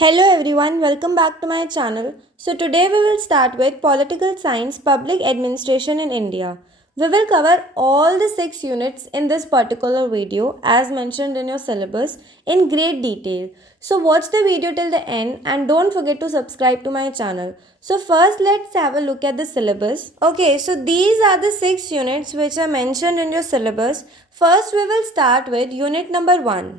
Hello everyone, welcome back to my channel. So today we will start with Political Science Public Administration in India. We will cover all the 6 units in this particular video as mentioned in your syllabus in great detail. So watch the video till the end and don't forget to subscribe to my channel. So first let's have a look at the syllabus. Okay, so these are the 6 units which are mentioned in your syllabus. First we will start with unit number 1.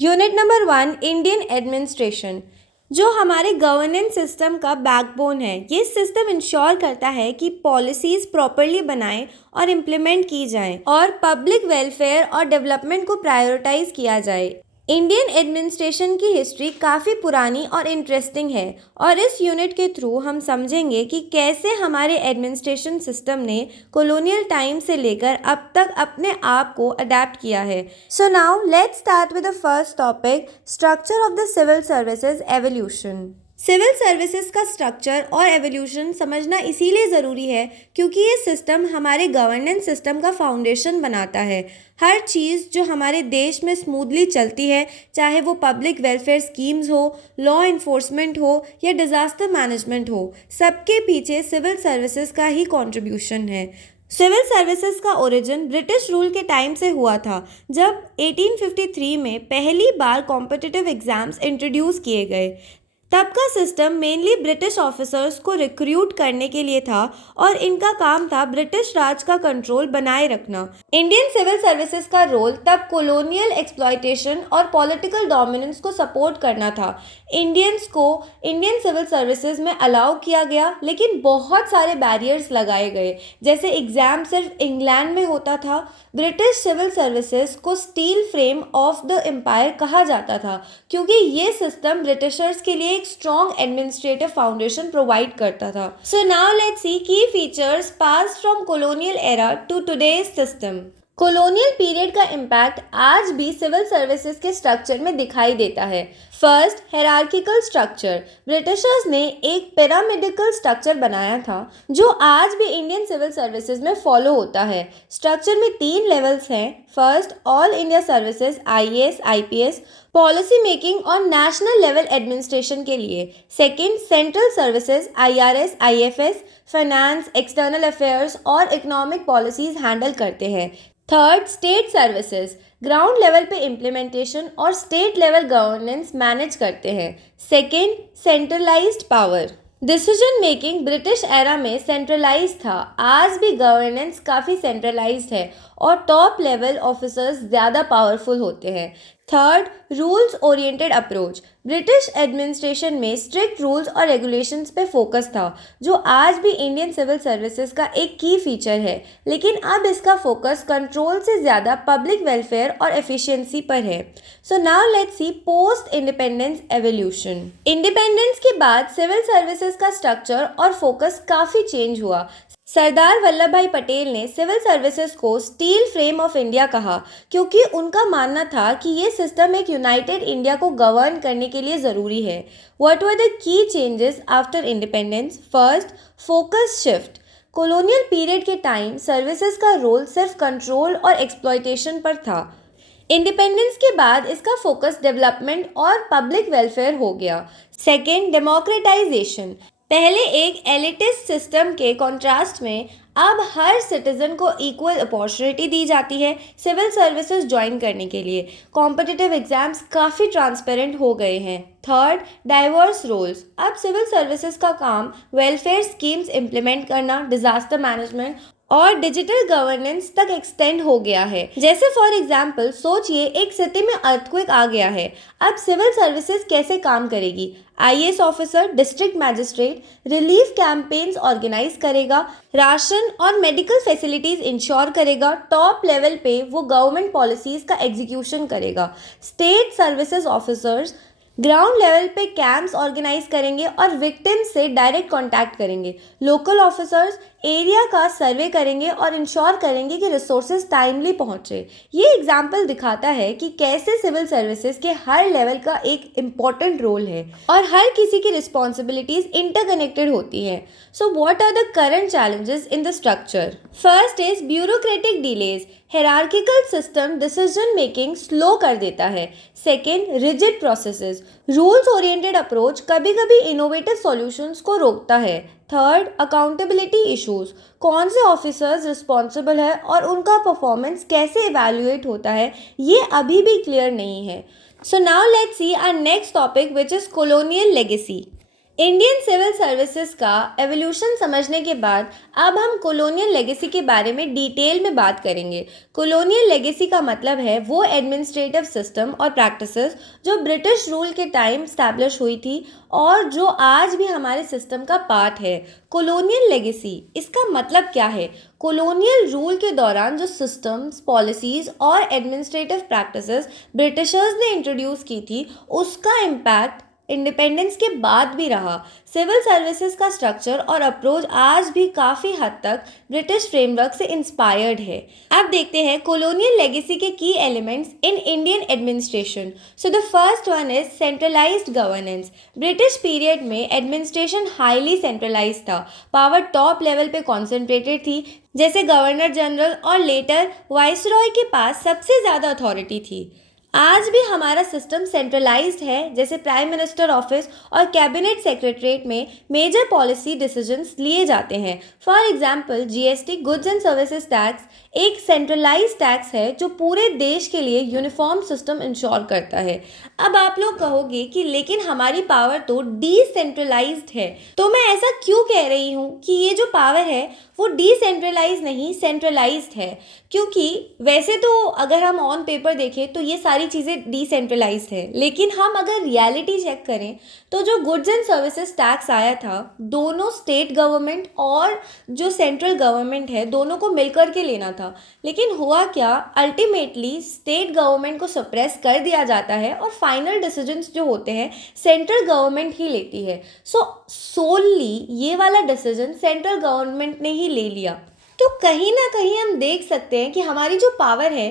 Unit number 1 Indian administration जो हमारे governance system का backbone है। ये system ensure करता है कि policies properly बनाएं और इम्प्लीमेंट की जाएं और पब्लिक वेलफेयर और डेवलपमेंट को प्रायोरिटाइज किया जाए। इंडियन एडमिनिस्ट्रेशन की हिस्ट्री काफ़ी पुरानी और इंटरेस्टिंग है और इस यूनिट के थ्रू हम समझेंगे कि कैसे हमारे एडमिनिस्ट्रेशन सिस्टम ने कॉलोनियल टाइम से लेकर अब तक अपने आप को अडेप्ट किया है। So now let's start with the first topic, structure of the civil services evolution. Civil services का स्ट्रक्चर और एवोल्यूशन समझना इसीलिए ज़रूरी है क्योंकि ये सिस्टम हमारे गवर्नेंस सिस्टम का फाउंडेशन बनाता है। हर चीज़ जो हमारे देश में स्मूथली चलती है, चाहे वो पब्लिक वेलफेयर स्कीम्स हो, लॉ इन्फोर्समेंट हो या डिज़ास्टर मैनेजमेंट हो, सबके पीछे सिविल सर्विसेज का ही कंट्रीब्यूशन है। सिविल सर्विसेज का ओरिजिन ब्रिटिश रूल के टाइम से हुआ था, जब 1853 में पहली बार कॉम्पिटिटिव एग्ज़ाम्स इंट्रोड्यूस किए गए। तब का सिस्टम मेनली ब्रिटिश ऑफिसर्स को रिक्रूट करने के लिए था और इनका काम था ब्रिटिश राज का कंट्रोल बनाए रखना। इंडियन सिविल सर्विसेज का रोल तब कॉलोनियल एक्सप्लॉयटेशन और पॉलिटिकल डोमिनेंस को सपोर्ट करना था। इंडियंस को इंडियन सिविल सर्विसेज में अलाउ किया गया, लेकिन बहुत सारे बैरियर्स लगाए गए। जैसे एग्ज़ाम सिर्फ इंग्लैंड में होता था। ब्रिटिश सिविल सर्विसेज को steel frame of the empire कहा जाता था क्योंकि ये सिस्टम ब्रिटिशर्स के लिए स्ट्रॉन्ग एडमिनिस्ट्रेटिव फाउंडेशन प्रोवाइड करता था। सो now let's see key features pass from colonial era to today's system. Colonial period का इम्पैक्ट आज भी सिविल सर्विसेज के स्ट्रक्चर में दिखाई देता है। First, hierarchical structure. ब्रिटिशर्स ने एक पिरामिडिकल स्ट्रक्चर बनाया था जो आज भी इंडियन सिविल सर्विसेज में फॉलो होता है। स्ट्रक्चर में 3 लेवल्स हैं। First, all India services IAS IPS policy making और नेशनल लेवल एडमिनिस्ट्रेशन के लिए। Second, central services IRS IFS finance, external affairs और इकोनॉमिक पॉलिसीज हैंडल करते हैं। Third, state services ground level पे इम्प्लीमेंटेशन और स्टेट लेवल गवर्नेंस मैनेज करते हैं। Second, centralised power. Decision making British era में सेंट्रलाइज था, आज भी गवर्नेंस काफ़ी सेंट्रलाइज्ड है और टॉप लेवल ऑफिसर्स ज़्यादा पावरफुल होते हैं। Third, rules oriented approach. British administration में स्ट्रिक्ट रूल्स और रेगुलेशंस पे फोकस था, जो आज भी इंडियन सिविल सर्विसेज का एक की फीचर है, लेकिन अब इसका फोकस कंट्रोल से ज़्यादा पब्लिक वेलफेयर और एफिशिएंसी पर है। So now let's C post independence evolution. Independence के बाद सिविल सर्विसेज का स्ट्रक्चर और फोकस काफ़ी चेंज हुआ। सरदार वल्लभ भाई पटेल ने सिविल सर्विसेज को स्टील फ्रेम ऑफ इंडिया कहा क्योंकि उनका मानना था कि ये सिस्टम एक यूनाइटेड इंडिया को गवर्न करने के लिए ज़रूरी है। What were the key changes after independence? First, focus shift. Colonial period के टाइम सर्विसेज का रोल सिर्फ कंट्रोल और एक्सप्लॉयटेशन पर था। इंडिपेंडेंस के बाद इसका फोकस डेवलपमेंट और पब्लिक वेलफेयर हो गया। Second, democratisation. पहले एक एलिटिस्ट सिस्टम के कॉन्ट्रास्ट में अब हर सिटीजन को इक्वल अपॉर्चुनिटी दी जाती है सिविल सर्विसेज ज्वाइन करने के लिए। कॉम्पिटिटिव एग्जाम्स काफ़ी ट्रांसपेरेंट हो गए हैं। Third, diverse roles. अब सिविल सर्विसेज का काम वेलफेयर स्कीम्स इम्प्लीमेंट करना, डिजास्टर मैनेजमेंट और डिजिटल गवर्नेंस तक एक्सटेंड हो गया है। जैसे फॉर एग्जाम्पल सोचिए एक सिटी में अर्थक्वेक आ गया है, अब सिविल सर्विसेज कैसे काम करेगी? IAS officer district magistrate relief campaigns organise करेगा, राशन और मेडिकल फैसिलिटीज इंश्योर करेगा, टॉप लेवल पे वो गवर्नमेंट पॉलिसीज का एग्जीक्यूशन करेगा। State services officers ground level पे कैंप्स ऑर्गेनाइज करेंगे और विक्टिम्स से डायरेक्ट कांटेक्ट करेंगे। लोकल ऑफिसर्स एरिया का सर्वे करेंगे और इंश्योर करेंगे कि रिसोर्सेज टाइमली पहुंचे। ये एग्जाम्पल दिखाता है कि कैसे सिविल सर्विसेज के हर लेवल का एक इम्पॉर्टेंट रोल है और हर किसी की रिस्पॉन्सिबिलिटीज इंटरकनेक्टेड होती हैं। So what are the current challenges in the structure? First is bureaucratic delays. Hierarchical system decision making slow कर देता है। Second, rigid processes, rules oriented approach कभी कभी इनोवेटिव सॉल्यूशंस को रोकता है। थर्ड, अकाउंटेबिलिटी इश्यूज, कौन से ऑफिसर्स रिस्पॉन्सिबल है और उनका परफॉर्मेंस कैसे इवैल्यूएट होता है, ये अभी भी क्लियर नहीं है। So now let's see our next topic which is colonial legacy. Indian civil services का एवोल्यूशन समझने के बाद अब हम कॉलोनियल लेगेसी के बारे में डिटेल में बात करेंगे। कॉलोनियल लेगेसी का मतलब है वो एडमिनिस्ट्रेटिव सिस्टम और प्रैक्टिसेस जो ब्रिटिश रूल के टाइम स्टैब्लिश हुई थी और जो आज भी हमारे सिस्टम का पार्ट है। कॉलोनियल लेगेसी, इसका मतलब क्या है? कॉलोनियल रूल के दौरान जो सिस्टम्स, पॉलिसीज और एडमिनिस्ट्रेटिव प्रैक्टिसेस ब्रिटिशर्स ने इंट्रोड्यूस की थी उसका इम्पैक्ट इंडिपेंडेंस के बाद भी रहा। सिविल सर्विसेज का स्ट्रक्चर और अप्रोच आज भी काफ़ी हद तक ब्रिटिश फ्रेमवर्क से इंस्पायर्ड है। अब देखते हैं कॉलोनियल लेगेसी के की elements in Indian administration. So the first one is centralised governance. British period में एडमिनिस्ट्रेशन हाईली सेंट्रलाइज था। पावर टॉप लेवल पे कॉन्सेंट्रेटेड थी, जैसे गवर्नर जनरल और लेटर वाइसरॉय के पास सबसे ज़्यादा अथॉरिटी थी। आज भी हमारा सिस्टम सेंट्रलाइज्ड है, जैसे प्राइम मिनिस्टर ऑफिस और कैबिनेट सेक्रेटरीट में मेजर पॉलिसी डिसीजंस लिए जाते हैं। For example GST, goods and services tax, एक सेंट्रलाइज्ड टैक्स है जो पूरे देश के लिए यूनिफॉर्म सिस्टम इंश्योर करता है। अब आप लोग कहोगे कि लेकिन हमारी पावर तो डिसेंट्रलाइज्ड है, तो मैं ऐसा क्यों कह रही हूँ कि ये जो पावर है वो डिसेंट्रलाइज नहीं सेंट्रलाइज्ड है? क्योंकि वैसे तो अगर हम ऑन पेपर देखें तो ये सारी चीज़ें डिसेंट्रलाइज्ड है, लेकिन हम अगर रियलिटी चेक करें तो जो गुड्स एंड सर्विसेज टैक्स आया था दोनों स्टेट गवर्नमेंट और जो सेंट्रल गवर्नमेंट है दोनों को मिलकर के लेना था। लेकिन हुआ क्या, अल्टीमेटली स्टेट गवर्नमेंट को सप्रेस कर दिया जाता है और फाइनल डिसीजंस जो होते हैं सेंट्रल गवर्नमेंट ही लेती है। सो सोलली ये वाला डिसीजन सेंट्रल गवर्नमेंट ने ही ले लिया। तो कहीं ना कहीं हम देख सकते हैं कि हमारी जो पावर है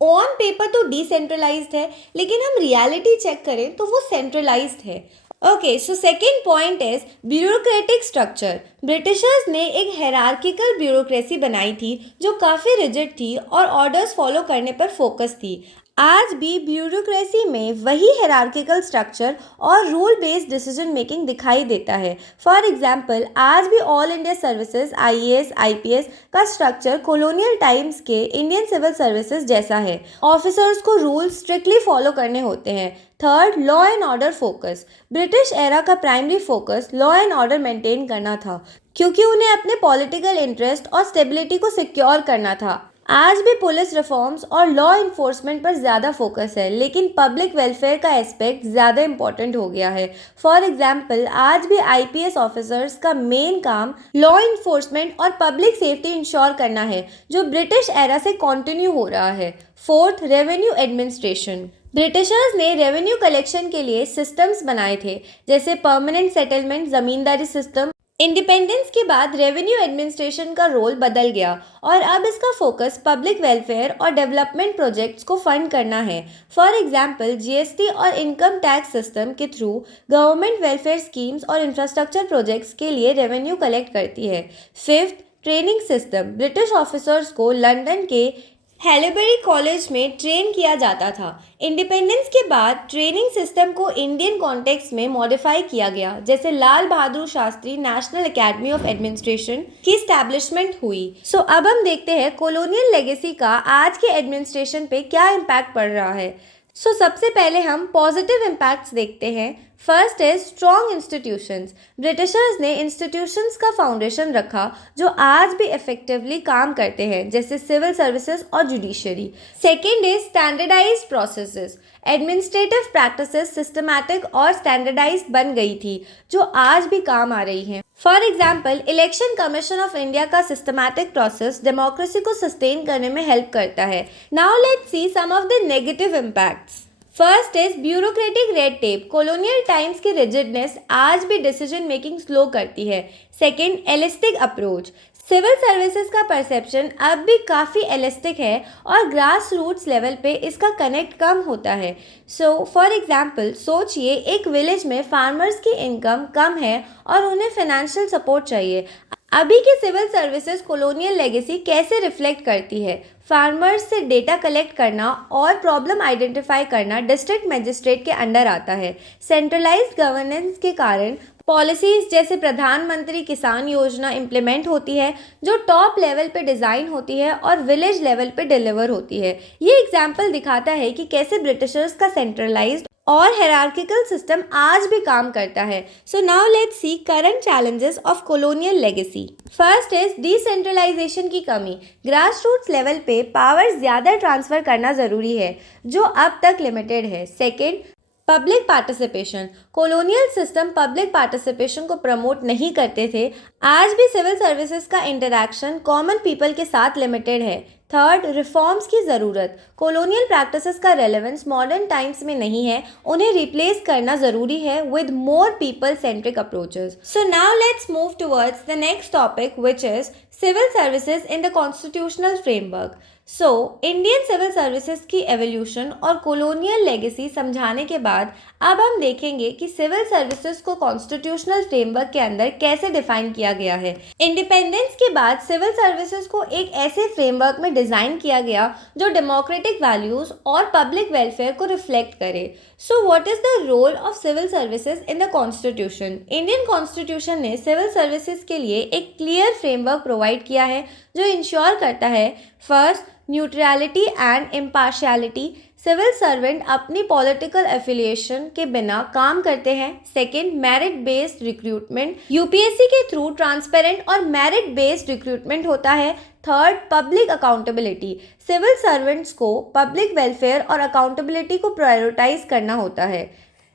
ऑन पेपर तो डिसेंट्रलाइज्ड है, लेकिन हम रियलिटी चेक करें तो वो सेंट्रलाइज्ड है। Okay, so second point is bureaucratic structure. Britishers ने एक हेरार्किकल ब्यूरोक्रेसी बनाई थी जो काफ़ी रिजिड थी और ऑर्डर्स फॉलो करने पर फोकस थी। आज भी ब्यूरोक्रेसी में वही हेरार्किकल स्ट्रक्चर और रूल बेस्ड डिसीजन मेकिंग दिखाई देता है। फॉर एग्जांपल आज भी all India services IAS IPS का स्ट्रक्चर कॉलोनियल टाइम्स के इंडियन सिविल सर्विसेज जैसा है। ऑफिसर्स को रूल स्ट्रिक्टली फॉलो करने होते हैं। Third, law and order focus. British era का primary focus law and order maintain करना था, क्योंकि उन्हें अपने पॉलिटिकल इंटरेस्ट और स्टेबिलिटी को सिक्योर करना था। आज भी पुलिस रिफॉर्म्स और लॉ इन्फोर्समेंट पर ज़्यादा फोकस है, लेकिन पब्लिक वेलफेयर का एस्पेक्ट ज़्यादा इम्पॉर्टेंट हो गया है। फॉर एग्जांपल आज भी आईपीएस ऑफिसर्स का मेन काम लॉ इन्फोर्समेंट और पब्लिक सेफ्टी इंश्योर करना है, जो ब्रिटिश एरा से कंटिन्यू हो रहा है। Fourth, revenue administration. ब्रिटिशर्स ने रेवेन्यू कलेक्शन के लिए सिस्टम्स बनाए थे, जैसे परमानेंट सेटलमेंट, जमींदारी सिस्टम। इंडिपेंडेंस के बाद रेवेन्यू एडमिनिस्ट्रेशन का रोल बदल गया और अब इसका फोकस पब्लिक वेलफेयर और डेवलपमेंट प्रोजेक्ट्स को फंड करना है। फॉर एग्जांपल जीएसटी और इनकम टैक्स सिस्टम के थ्रू गवर्नमेंट वेलफेयर स्कीम्स और इंफ्रास्ट्रक्चर प्रोजेक्ट्स के लिए रेवेन्यू कलेक्ट करती है। Fifth, training system. British officers को लंदन के हैलेबरी कॉलेज में ट्रेन किया जाता था। इंडिपेंडेंस के बाद ट्रेनिंग सिस्टम को इंडियन कॉन्टेक्स्ट में मॉडिफाई किया गया, जैसे Lal Bahadur Shastri National Academy of Administration की स्टैब्लिशमेंट हुई। सो अब हम देखते हैं कॉलोनियल लेगेसी का आज के एडमिनिस्ट्रेशन पे क्या इम्पैक्ट पड़ रहा है। सो सबसे पहले हम पॉजिटिव इम्पैक्ट्स देखते हैं। First is strong institutions. Britishers ने इंस्टीट्यूशंस का फाउंडेशन रखा जो आज भी इफेक्टिवली काम करते हैं, जैसे सिविल सर्विसेज और judiciary. Second is standardised processes. Administrative practices systematic और स्टैंडर्डाइज्ड बन गई थी, जो आज भी काम आ रही हैं। For example Election Commission of India का सिस्टमैटिक प्रोसेस डेमोक्रेसी को सस्टेन करने में हेल्प करता है। Now let's see some of the negative impacts. First is bureaucratic red tape. Colonial times की रिजिडनेस आज भी डिसीजन मेकिंग स्लो करती है। Second, elitist approach. Civil services का परसेप्शन अब भी काफ़ी एलिस्टिक है और ग्रास रूट्स लेवल पे इसका कनेक्ट कम होता है। सो फॉर एग्जांपल सोचिए एक विलेज में फार्मर्स की इनकम कम है और उन्हें फाइनेंशियल सपोर्ट चाहिए। अभी की सिविल सर्विसेज कॉलोनियल लेगेसी कैसे रिफ्लेक्ट करती है? फार्मर्स से डेटा कलेक्ट करना और प्रॉब्लम आइडेंटिफाई करना डिस्ट्रिक्ट मजिस्ट्रेट के अंडर आता है। सेंट्रलाइज्ड गवर्नेंस के कारण पॉलिसीज जैसे प्रधानमंत्री किसान योजना इम्प्लीमेंट होती है, जो टॉप लेवल पे डिज़ाइन होती है और विलेज लेवल पे डिलीवर होती है। ये एग्जाम्पल दिखाता है कि कैसे ब्रिटिशर्स का सेंट्रलाइज्ड और हायरार्किकल सिस्टम आज भी काम करता है। So now let's see current challenges of colonial legacy. First is decentralisation की कमी। ग्रास रूट्स लेवल पे पावर ज़्यादा ट्रांसफ़र करना ज़रूरी है, जो अब तक लिमिटेड है। Second, public participation. Colonial system public participation को प्रमोट नहीं करते थे। आज भी सिविल सर्विसेज का इंटरैक्शन कॉमन पीपल के साथ लिमिटेड है। थर्ड, रिफॉर्म्स की ज़रूरत। कॉलोनियल प्रैक्टिसेस का रेलेवेंस मॉडर्न टाइम्स में नहीं है, उन्हें रिप्लेस करना ज़रूरी है with more people centric approaches. So now let's move towards the next topic which is civil services in the constitutional framework. So Indian civil services की evolution और कॉलोनियल लेगेसी समझाने के बाद अब हम देखेंगे कि सिविल सर्विसेज को कॉन्स्टिट्यूशनल फ्रेमवर्क के अंदर कैसे डिफाइन किया गया है। इंडिपेंडेंस के बाद सिविल सर्विसेज को एक ऐसे फ्रेमवर्क में डिज़ाइन किया गया जो डेमोक्रेटिक वैल्यूज़ और पब्लिक वेलफेयर को रिफ्लेक्ट करे। So what is the role of civil services in the constitution? Indian constitution ने सिविल सर्विसेज के लिए एक क्लियर फ्रेमवर्क प्रोवाइड किया है जो इंश्योर करता है, first, neutrality and impartiality. Civil servant अपनी पॉलिटिकल एफिलिएशन के बिना काम करते हैं। Second, merit based recruitment. UPSC के थ्रू ट्रांसपेरेंट और मेरिट बेस्ड रिक्रूटमेंट होता है। Third, public accountability. Civil servants को पब्लिक वेलफेयर और अकाउंटेबिलिटी को प्रायोरिटाइज करना होता है।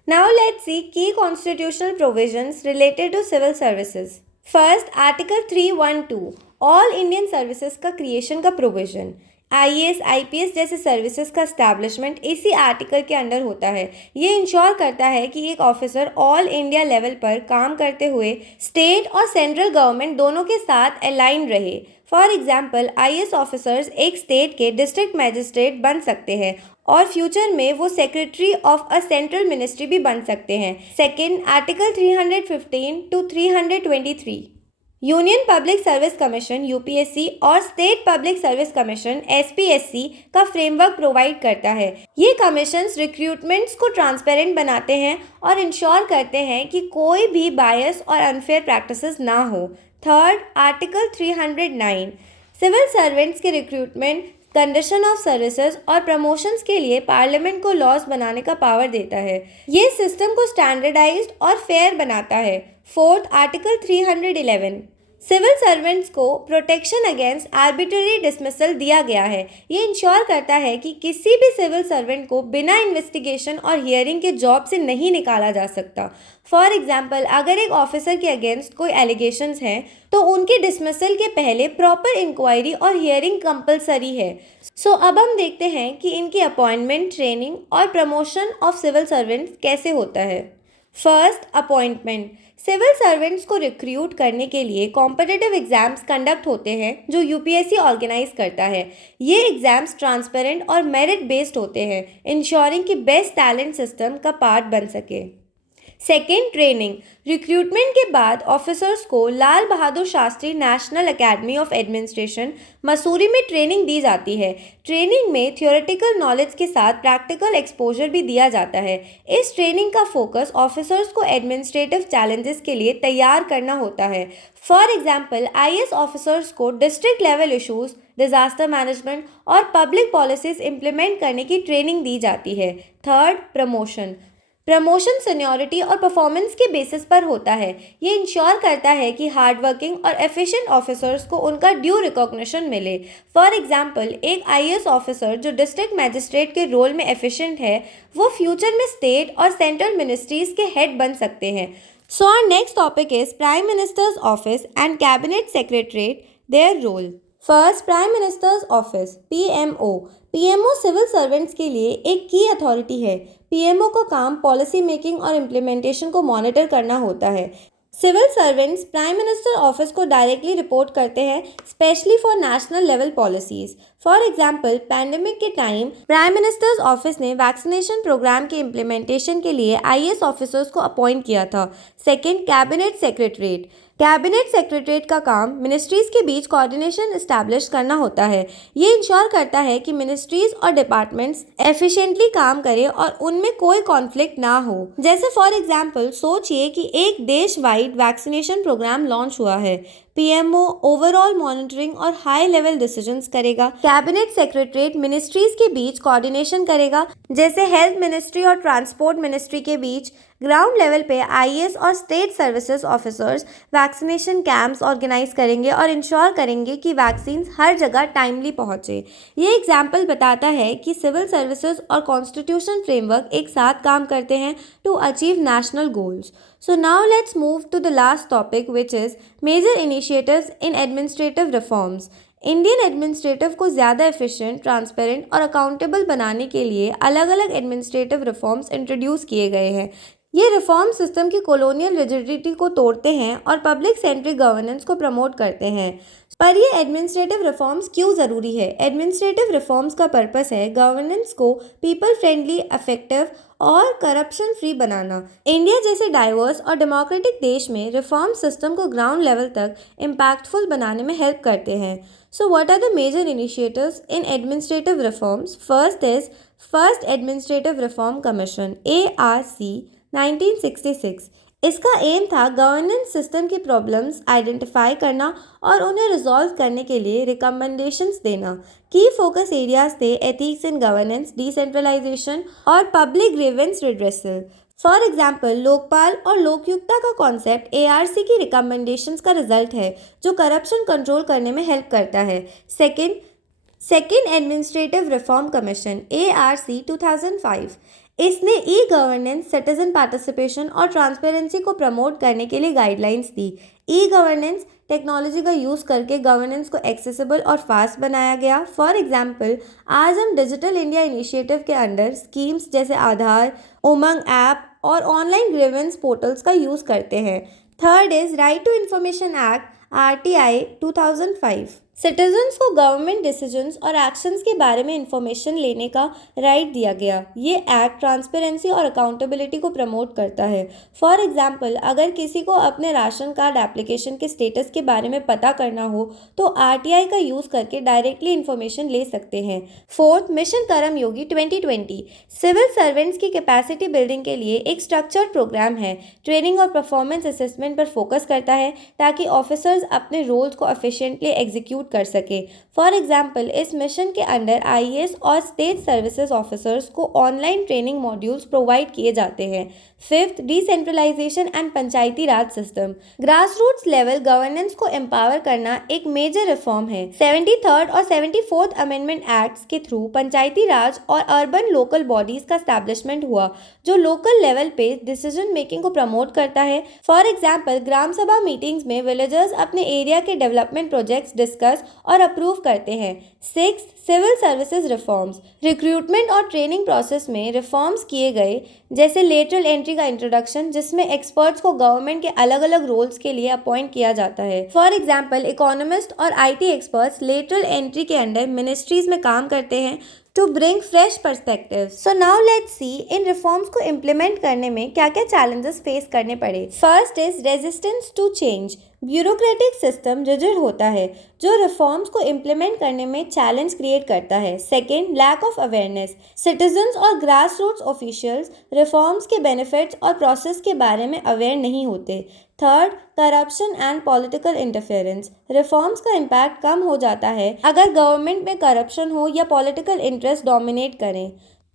Now let's see key constitutional provisions related to civil services. First, article 312 all Indian services का क्रिएशन का प्रोविजन। आईएएस आईपीएस जैसे सर्विसेज का एस्टैब्लिशमेंट इसी आर्टिकल के अंडर होता है। ये इंश्योर करता है कि एक ऑफिसर ऑल इंडिया लेवल पर काम करते हुए स्टेट और सेंट्रल गवर्नमेंट दोनों के साथ अलाइन रहे। फॉर एग्जाम्पल, आईएएस ऑफिसर्स एक स्टेट के डिस्ट्रिक्ट मैजिस्ट्रेट बन सकते हैं और फ्यूचर में वो secretary of a central ministry भी बन सकते हैं। Second, article 315 to 323 Union Public Service Commission UPSC और State Public Service Commission SPSC का फ्रेमवर्क प्रोवाइड करता है। ये कमीशंस रिक्रूटमेंट्स को ट्रांसपेरेंट बनाते हैं और इंश्योर करते हैं कि कोई भी बायस और अनफेयर प्रैक्टिसेस ना हो। थर्ड, आर्टिकल 309 सिविल सर्वेंट्स के रिक्रूटमेंट, कंडीशन ऑफ सर्विसेज और प्रमोशंस के लिए पार्लियामेंट को लॉज बनाने का पावर देता है। ये सिस्टम को स्टैंडर्डाइज्ड और फेयर बनाता है। फोर्थ, आर्टिकल 311 सिविल सर्वेंट्स को प्रोटेक्शन अगेंस्ट आर्बिट्ररी डिसमिसल दिया गया है। ये इंश्योर करता है कि किसी भी सिविल सर्वेंट को बिना इन्वेस्टिगेशन और हियरिंग के जॉब से नहीं निकाला जा सकता। फॉर एग्जाम्पल, अगर एक ऑफिसर के अगेंस्ट कोई एलिगेशंस हैं तो उनके डिसमिसल के पहले प्रॉपर इंक्वायरी और हियरिंग कंपलसरी है। सो अब हम देखते हैं कि इनकी अपॉइंटमेंट, ट्रेनिंग और प्रमोशन ऑफ सिविल सर्वेंट्स कैसे होता है। First, appointment. सिविल सर्वेंट्स को रिक्रूट करने के लिए कॉम्पिटिटिव एग्जाम्स कंडक्ट होते हैं जो यूपीएससी ऑर्गेनाइज करता है। ये एग्जाम्स ट्रांसपेरेंट और मेरिट बेस्ड होते हैं, इंश्योरिंग कि बेस्ट टैलेंट सिस्टम का पार्ट बन सके। Second, training. रिक्रूटमेंट के बाद ऑफिसर्स को Lal Bahadur Shastri National Academy of Administration Mussoorie में ट्रेनिंग दी जाती है। ट्रेनिंग में थियोरेटिकल नॉलेज के साथ प्रैक्टिकल एक्सपोजर भी दिया जाता है। इस ट्रेनिंग का फोकस ऑफिसर्स को एडमिनिस्ट्रेटिव चैलेंजेस के लिए तैयार करना होता है। फॉर एग्जाम्पल, आईएएस ऑफिसर्स को district level issues, disaster management और पब्लिक पॉलिसीज इंप्लीमेंट करने की ट्रेनिंग दी जाती है। Third, promotion. प्रमोशन सीनियरिटी और परफॉर्मेंस के बेसिस पर होता है। ये इंश्योर करता है कि हार्ड वर्किंग और एफिशिएंट ऑफिसर्स को उनका ड्यू रिकॉग्निशन मिले। फॉर एग्जांपल, एक आईएएस ऑफिसर जो डिस्ट्रिक्ट मैजिस्ट्रेट के रोल में एफिशिएंट है, वो फ्यूचर में स्टेट और सेंट्रल मिनिस्ट्रीज के हेड बन सकते हैं। So our next topic is prime minister's office and cabinet secretariat, their role. First, prime minister's office PMO. PMO civil servants के लिए एक की अथॉरिटी है। पीएमओ का काम पॉलिसी मेकिंग और इम्प्लीमेंटेशन को मॉनिटर करना होता है। Civil servants prime minister office को डायरेक्टली रिपोर्ट करते हैं, specially for national level policies. For example pandemic के टाइम प्राइम मिनिस्टर्स ऑफिस ने वैक्सीनेशन प्रोग्राम के इम्प्लीमेंटेशन के लिए आईएएस ऑफिसर्स को अपॉइंट किया था। Second, cabinet secretariat. Cabinet secretariat का काम मिनिस्ट्रीज के बीच कोऑर्डिनेशन इस्टेब्लिश करना होता है। ये इंश्योर करता है कि मिनिस्ट्रीज और डिपार्टमेंट्स एफिशिएंटली काम करें और उनमें कोई कॉन्फ्लिक्ट ना हो। जैसे फॉर एग्जांपल सोचिए कि एक देश वाइड वैक्सीनेशन प्रोग्राम लॉन्च हुआ है। पीएमओ ओवरऑल मॉनिटरिंग और हाई लेवल डिसीजंस करेगा। कैबिनेट सेक्रेटरीट मिनिस्ट्रीज के बीच कोऑर्डिनेशन करेगा, जैसे हेल्थ मिनिस्ट्री और ट्रांसपोर्ट मिनिस्ट्री के बीच। ग्राउंड लेवल पे आईएएस और state services officers vaccination camps organise करेंगे और इंश्योर करेंगे कि वैक्सीन हर जगह टाइमली पहुंचे। ये एग्जाम्पल बताता है कि सिविल सर्विसेज और कॉन्स्टिट्यूशन फ्रेमवर्क एक साथ काम करते हैं to achieve national goals. So now let's move to the last topic, which is major initiatives in administrative reforms. Indian administrative को ज़्यादा एफिशिएंट, ट्रांसपेरेंट और अकाउंटेबल बनाने के लिए अलग अलग एडमिनिस्ट्रेटिव रिफॉर्म्स इंट्रोड्यूस किए गए हैं। ये रिफॉर्म सिस्टम की कॉलोनियल रिजिडिटी को तोड़ते हैं और पब्लिक सेंट्रिक गवर्नेंस को प्रमोट करते हैं। पर ये एडमिनिस्ट्रेटिव रिफॉर्म्स क्यों ज़रूरी है? एडमिनिस्ट्रेटिव रिफॉर्म्स का पर्पस है गवर्नेंस को पीपल फ्रेंडली, इफेक्टिव और करप्शन फ्री बनाना। इंडिया जैसे डाइवर्स और डेमोक्रेटिक देश में रिफॉर्म सिस्टम को ग्राउंड लेवल तक इम्पैक्टफुल बनाने में हेल्प करते हैं। So what are the major initiatives in administrative reforms? First is First Administrative Reform Commission, ARC 1966। इसका एम था गवर्नेंस सिस्टम की प्रॉब्लम्स आइडेंटिफाई करना और उन्हें रिजॉल्व करने के लिए रिकमेंडेशंस देना। की फोकस एरियाज थे एथिक्स इन गवर्नेंस, डिसेंट्रलाइजेशन और public grievance redressal. For example Lokpal और लोकयुक्ता का कॉन्सेप्ट एआरसी की रिकमेंडेशंस का रिजल्ट है जो करप्शन कंट्रोल करने में हेल्प करता है। Second administrative reform commission, ARC 2005। इसने ई गवर्नेंस, सिटीजन पार्टिसिपेशन और ट्रांसपेरेंसी को प्रमोट करने के लिए गाइडलाइंस दी। ई गवर्नेंस टेक्नोलॉजी का यूज़ करके गवर्नेंस को एक्सेसिबल और फास्ट बनाया गया। फॉर एग्जाम्पल आज हम डिजिटल इंडिया इनिशिएटिव के अंडर स्कीम्स जैसे आधार, उमंग ऐप और ऑनलाइन ग्रीवेंस पोर्टल्स का यूज़ करते हैं। Third is right to information act, RTI 2005। Citizens को गवर्नमेंट डिसीजंस और एक्शंस के बारे में इंफॉर्मेशन लेने का राइट दिया गया। ये एक्ट ट्रांसपेरेंसी और अकाउंटेबिलिटी को प्रमोट करता है। फॉर एग्जांपल अगर किसी को अपने राशन कार्ड एप्लीकेशन के स्टेटस के बारे में पता करना हो तो आरटीआई का यूज़ करके डायरेक्टली इंफॉर्मेशन ले सकते हैं। फोर्थ, मिशन कर्मयोगी 2020 सिविल सर्वेंट्स की कैपेसिटी बिल्डिंग के लिए एक स्ट्रक्चर्ड प्रोग्राम है। ट्रेनिंग और परफॉर्मेंस असेसमेंट पर फोकस करता है ताकि ऑफिसर्स अपने रोल्स को एफिशिएंटली एग्जीक्यूट कर सके। फॉर एग्जाम्पल इस मिशन के अंडर आईएएस और स्टेट सर्विसेज ऑफिसर्स को ऑनलाइन ट्रेनिंग मॉड्यूल्स प्रोवाइड किए जाते हैं। Fifth, decentralisation and Panchayati Raj system. Grass roots level governance को एम्पावर करना एक मेजर रिफॉर्म है। 73rd और 74th अमेंडमेंट एक्ट्स के थ्रू पंचायती राज और अर्बन लोकल बॉडीज का एस्टैब्लिशमेंट हुआ जो लोकल लेवल पे डिसीजन मेकिंग को प्रमोट करता है। फॉर एग्जाम्पल ग्राम सभा मीटिंग्स में विलेजर्स अपने एरिया के डेवलपमेंट प्रोजेक्ट्स डिस्कस और अप्रूव करते हैं। Six, civil services reforms. Recruitment और ट्रेनिंग प्रोसेस में रिफॉर्म्स किए गए जैसे लेटरल एंट्री का इंट्रोडक्शन जिसमें एक्सपर्ट्स को गवर्नमेंट के अलग अलग रोल्स के लिए अपॉइंट किया जाता है। फॉर एग्जाम्पल इकोनॉमिस्ट और आईटी एक्सपर्ट्स लेटरल एंट्री के अंडर मिनिस्ट्रीज में काम करते हैं to bring fresh perspectives. So now let's see इन रिफॉर्म्स को इम्प्लीमेंट करने में क्या क्या चैलेंजेस फेस करने पड़े। First is resistance to change. Bureaucratic system rigid होता है जो रिफॉर्म्स को इम्प्लीमेंट करने में चैलेंज क्रिएट करता है। Second, lack of awareness. Citizens और ग्रास रूट्स ऑफिशियल्स रिफॉर्म्स के बेनिफिट्स और प्रोसेस के बारे में अवेयर नहीं होते। Third, corruption and political interference. Reforms का इम्पैक्ट कम हो जाता है अगर गवर्नमेंट में करप्शन हो या पॉलिटिकल इंटरेस्ट डोमिनेट करें।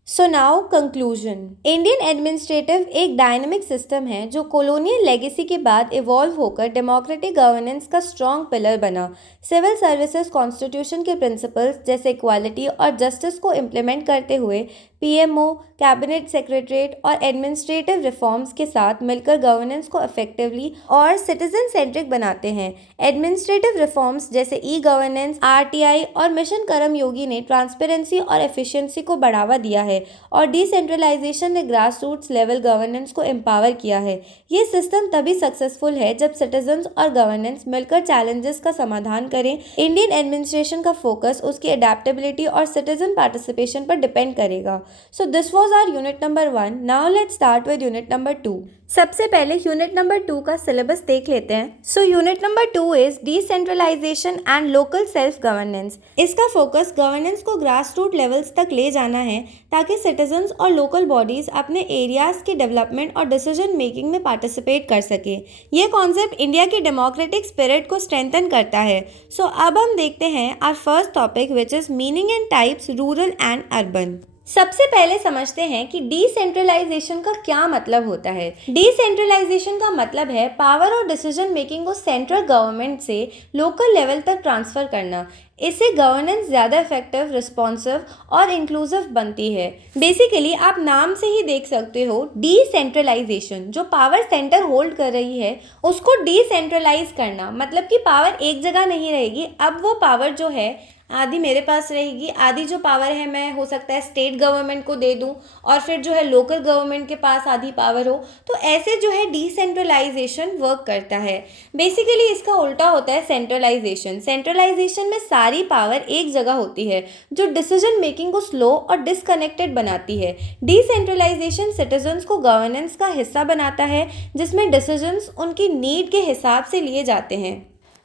सो नाउ कंक्लूजन। इंडियन एडमिनिस्ट्रेटिव एक डायनेमिक सिस्टम है जो कॉलोनियल लेगेसी के बाद इवॉल्व होकर डेमोक्रेटिक गवर्नेंस का स्ट्रॉन्ग पिलर बना। सिविल सर्विसेज कॉन्स्टिट्यूशन के प्रिंसिपल्स जैसे इक्वालिटी और जस्टिस को इम्प्लीमेंट करते हुए पीएमओ, कैबिनेट सेक्रेटरीट और एडमिनिस्ट्रेटिव रिफॉर्म्स के साथ मिलकर गवर्नेंस को इफेक्टिवली और सिटीजन सेंट्रिक बनाते हैं। एडमिनिस्ट्रेटिव रिफॉर्म्स जैसे ई गवर्नेंस, आरटीआई और मिशन कर्मयोगी ने ट्रांसपेरेंसी और एफिशिएंसी को बढ़ावा दिया है और डिसेंट्रलाइजेशन ने ग्रास रूट्स लेवल गवर्नेंस को एम्पावर किया है। ये सिस्टम तभी सक्सेसफुल है जब सिटीजन्स और गवर्नेंस मिलकर चैलेंजेस का समाधान करें। इंडियन एडमिनिस्ट्रेशन का फोकस उसकी एडेप्टेबिलिटी और सिटीजन पार्टिसिपेशन पर डिपेंड करेगा। So this was our unit number 1। Now let's start with unit number 2। सबसे पहले यूनिट नंबर 2 का सिलेबस देख लेते हैं। So unit number 2 is decentralisation and local self governance. इसका फोकस गवर्नेंस को ग्रास रूट लेवल्स तक ले जाना है ताकि सिटीजन्स और लोकल बॉडीज अपने एरियाज के डेवलपमेंट और डिसीजन मेकिंग में पार्टिसिपेट कर सके। ये कॉन्सेप्ट इंडिया की डेमोक्रेटिक स्पिरिट को स्ट्रेंथन करता है। सो अब हम देखते हैं our first topic which is meaning and types rural and urban. सबसे पहले समझते हैं कि डिसेंट्रलाइजेशन का क्या मतलब होता है। डिसेंट्रलाइजेशन का मतलब है पावर और डिसीजन मेकिंग को सेंट्रल गवर्नमेंट से लोकल लेवल तक ट्रांसफर करना। इससे गवर्नेंस ज़्यादा इफेक्टिव, रिस्पॉन्सिव और इंक्लूसिव बनती है। बेसिकली आप नाम से ही देख सकते हो, डिसेंट्रलाइजेशन जो पावर सेंटर होल्ड कर रही है उसको डिसेंट्रलाइज करना, मतलब कि पावर एक जगह नहीं रहेगी। अब वो पावर जो है आधी मेरे पास रहेगी, आधी जो पावर है मैं हो सकता है स्टेट गवर्नमेंट को दे दूं और फिर जो है लोकल गवर्नमेंट के पास आधी पावर हो। तो ऐसे जो है डिसेंट्रलाइजेशन वर्क करता है। बेसिकली इसका उल्टा होता है सेंट्रलाइजेशन। सेंट्रलाइजेशन में सारी पावर एक जगह होती है जो डिसीजन मेकिंग को स्लो और डिसकनेक्टेड बनाती है। डिसेंट्रलाइजेशन सिटीजन्स को गवर्नेंस का हिस्सा बनाता है जिसमें डिसीजंस उनकी नीड के हिसाब से लिए जाते हैं।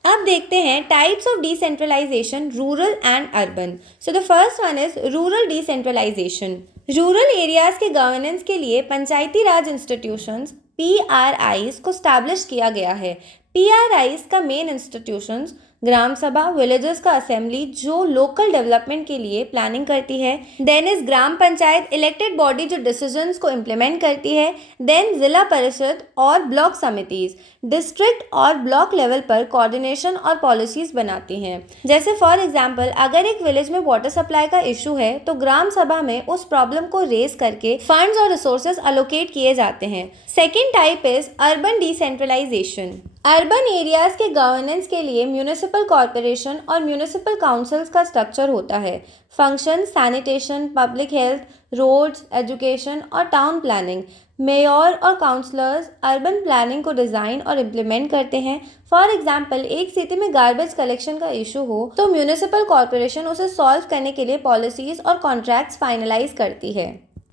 अब देखते हैं types of decentralisation, rural and urban. So the first one is rural decentralisation. Rural areas के गवर्नेंस के लिए पंचायती राज इंस्टीट्यूशंस PRIs को स्टैब्लिश किया गया है। PRIs का मेन इंस्टीट्यूशंस ग्राम सभा, विलेजेस का असेंबली जो लोकल डेवलपमेंट के लिए प्लानिंग करती है। Then is Gram Panchayat, elected body जो डिसीजंस को इम्प्लीमेंट करती है। देन जिला परिषद और ब्लॉक समितिज डिस्ट्रिक्ट और ब्लॉक लेवल पर कोऑर्डिनेशन और पॉलिसीज बनाती हैं। जैसे फॉर एग्जांपल अगर एक विलेज में वाटर सप्लाई का इशू है तो ग्राम सभा में उस प्रॉब्लम को रेज करके फंड्स और रिसोर्सेज अलोकेट किए जाते हैं। Second type is urban decentralisation. Urban areas के गवर्नेंस के लिए म्यूनिसिपल कॉरपोरेशन और म्यूनिसिपल काउंसिल्स का स्ट्रक्चर होता है। Function sanitation, public health, roads, education और टाउन प्लानिंग। मेयर और काउंसलर्स अर्बन प्लानिंग को डिज़ाइन और इम्प्लीमेंट करते हैं। फॉर एग्जाम्पल एक सिटी में गार्बेज कलेक्शन का इशू हो तो म्यूनिसिपल कॉरपोरेशन उसे सॉल्व करने के लिए पॉलिसीज और कॉन्ट्रैक्ट्स फाइनलाइज करती है।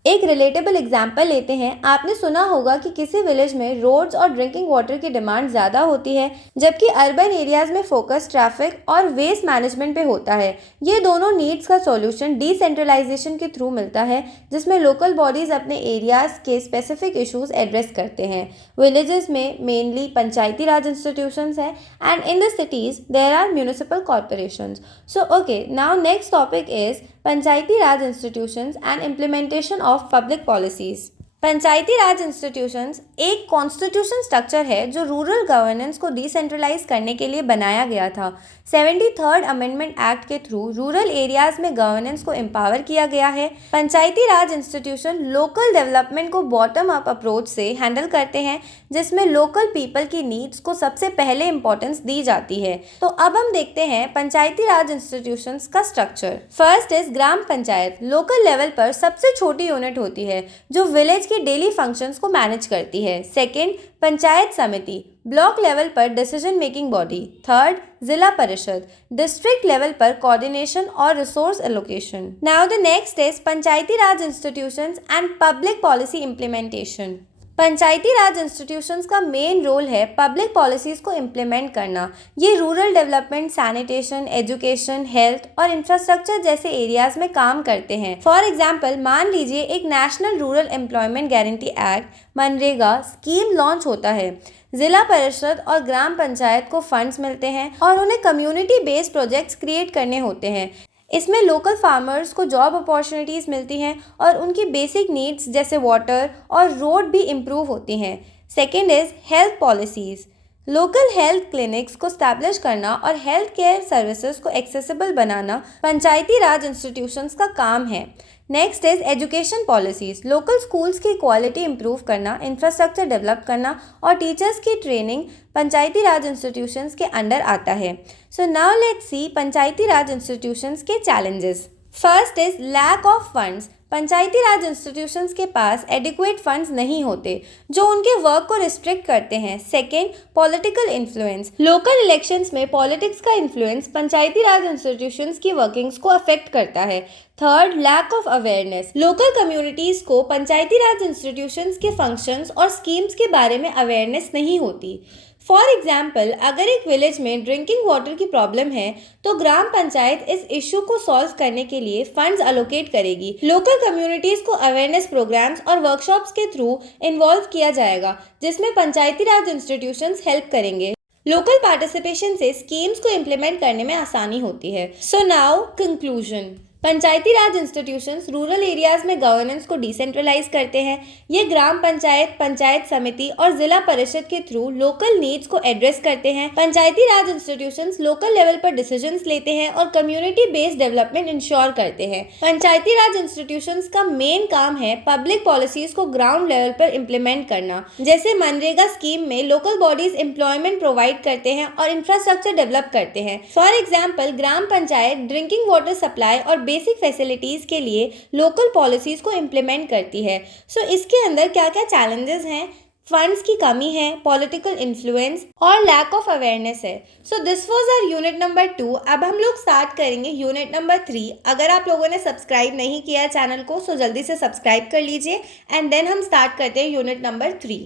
एक रिलेटेबल एग्जाम्पल लेते हैं। आपने सुना होगा कि किसी विलेज में रोड्स और ड्रिंकिंग वाटर की डिमांड ज़्यादा होती है जबकि अर्बन एरियाज में फोकस ट्रैफिक और वेस्ट मैनेजमेंट पे होता है। ये दोनों नीड्स का सॉल्यूशन डिसेंट्रलाइजेशन के थ्रू मिलता है जिसमें लोकल बॉडीज़ अपने एरियाज के स्पेसिफिक इशूज़ एड्रेस करते हैं। विलेजेस में मेनली पंचायती राज इंस्टीट्यूशंस है and in the cities there are municipal corporations. So okay, now next topic is Panchayati Raj institutions and implementation of public policies. Panchayati Raj institutions एक constitution structure है जो rural governance को decentralise करने के लिए बनाया गया था। 73rd अमेंडमेंट एक्ट के थ्रू रूरल एरियाज में गवर्नेंस को एम्पावर किया गया है। पंचायती राज इंस्टीट्यूशन लोकल डेवलपमेंट को बॉटम अप अप्रोच से हैंडल करते हैं जिसमें लोकल पीपल की नीड्स को सबसे पहले इंपॉर्टेंस दी जाती है। तो अब हम देखते हैं पंचायती राज इंस्टीट्यूशंस का structure. First is Gram panchayat. Local level पर सबसे छोटी यूनिट होती है जो विलेज के डेली फंक्शंस को मैनेज करती है। सेकंड, पंचायत समिति ब्लॉक लेवल पर डिसीजन मेकिंग बॉडी। थर्ड, जिला परिषद डिस्ट्रिक्ट लेवल पर कोऑर्डिनेशन और resource allocation. Now the next is Panchayati Raj institutions and public policy implementation. Panchayati Raj institutions का मेन रोल है पब्लिक पॉलिसीज को इम्प्लीमेंट करना। ये rural development, sanitation, education, health और इंफ्रास्ट्रक्चर जैसे एरियाज में काम करते हैं। फॉर एग्जांपल मान लीजिए एक national rural employment guarantee act MNREGA scheme launch होता है। जिला परिषद और ग्राम पंचायत को फंड्स मिलते हैं और उन्हें कम्युनिटी बेस्ड प्रोजेक्ट्स क्रिएट करने होते हैं। इसमें लोकल फार्मर्स को जॉब अपॉर्चुनिटीज़ मिलती हैं और उनकी बेसिक नीड्स जैसे वाटर और रोड भी इम्प्रूव होती हैं। Second is health policies. Local health clinics को स्टैब्लिश करना और हेल्थ केयर सर्विसेज को एक्सेसिबल बनाना पंचायती राज इंस्टीट्यूशंस का काम है। Next is education policies. Local schools की क्वालिटी इंप्रूव करना, इंफ्रास्ट्रक्चर डेवलप करना और टीचर्स की ट्रेनिंग पंचायती राज इंस्टीट्यूशंस के अंडर आता है। So now let's see panchayati Raj institutions के challenges. First is lack of funds. Panchayati Raj institutions के पास एडिक्वेट फंड्स नहीं होते जो उनके वर्क को रिस्ट्रिक्ट करते हैं। Second, political influence. Local elections में पॉलिटिक्स का इन्फ्लुएंस पंचायती राज इंस्टीट्यूशंस की वर्किंग्स को अफेक्ट करता है। Third, lack of awareness. Local communities को पंचायती राज इंस्टीट्यूशंस के फंक्शंस और स्कीम्स के बारे में अवेयरनेस नहीं होती। फॉर एग्जाम्पल, अगर एक विलेज में ड्रिंकिंग वाटर की प्रॉब्लम है तो ग्राम पंचायत इस इशू को सॉल्व करने के लिए फंड्स अलोकेट करेगी। लोकल कम्युनिटीज को अवेयरनेस प्रोग्राम्स और वर्कशॉप्स के थ्रू इन्वॉल्व किया जाएगा जिसमें पंचायती राज इंस्टीट्यूशंस हेल्प करेंगे। लोकल पार्टिसिपेशन से स्कीम्स को इम्प्लीमेंट करने में आसानी होती है। So now conclusion. पंचायती राज इंस्टीट्यूशंस रूरल एरियाज में गवर्नेंस को डिसेंट्रलाइज करते हैं। ये ग्राम पंचायत, पंचायत समिति और जिला परिषद के थ्रू लोकल नीड्स को एड्रेस करते हैं। पंचायती राज इंस्टीट्यूशंस लोकल लेवल पर डिसीजंस लेते हैं और कम्युनिटी बेस्ड डेवलपमेंट इंश्योर करते हैं। पंचायती राज इंस्टीट्यूशंस का मेन काम है पब्लिक पॉलिसीज को ग्राउंड लेवल पर इम्प्लीमेंट करना। जैसे मनरेगा स्कीम में लोकल बॉडीज एम्प्लॉयमेंट प्रोवाइड करते हैं और इंफ्रास्ट्रक्चर डेवलप करते हैं। For example, gram panchayat drinking water supply और बेसिक फैसिलिटीज के लिए लोकल पॉलिसीज को इम्प्लीमेंट करती है। सो इसके अंदर क्या क्या चैलेंजेस हैं? फंड्स की कमी है, पॉलिटिकल इन्फ्लुएंस और लैक ऑफ अवेयरनेस है। So this was our unit number 2। अब हम लोग स्टार्ट करेंगे यूनिट नंबर 3। अगर आप लोगों ने सब्सक्राइब नहीं किया चैनल को सो जल्दी से सब्सक्राइब कर लीजिए एंड देन हम स्टार्ट करते हैं यूनिट नंबर 3।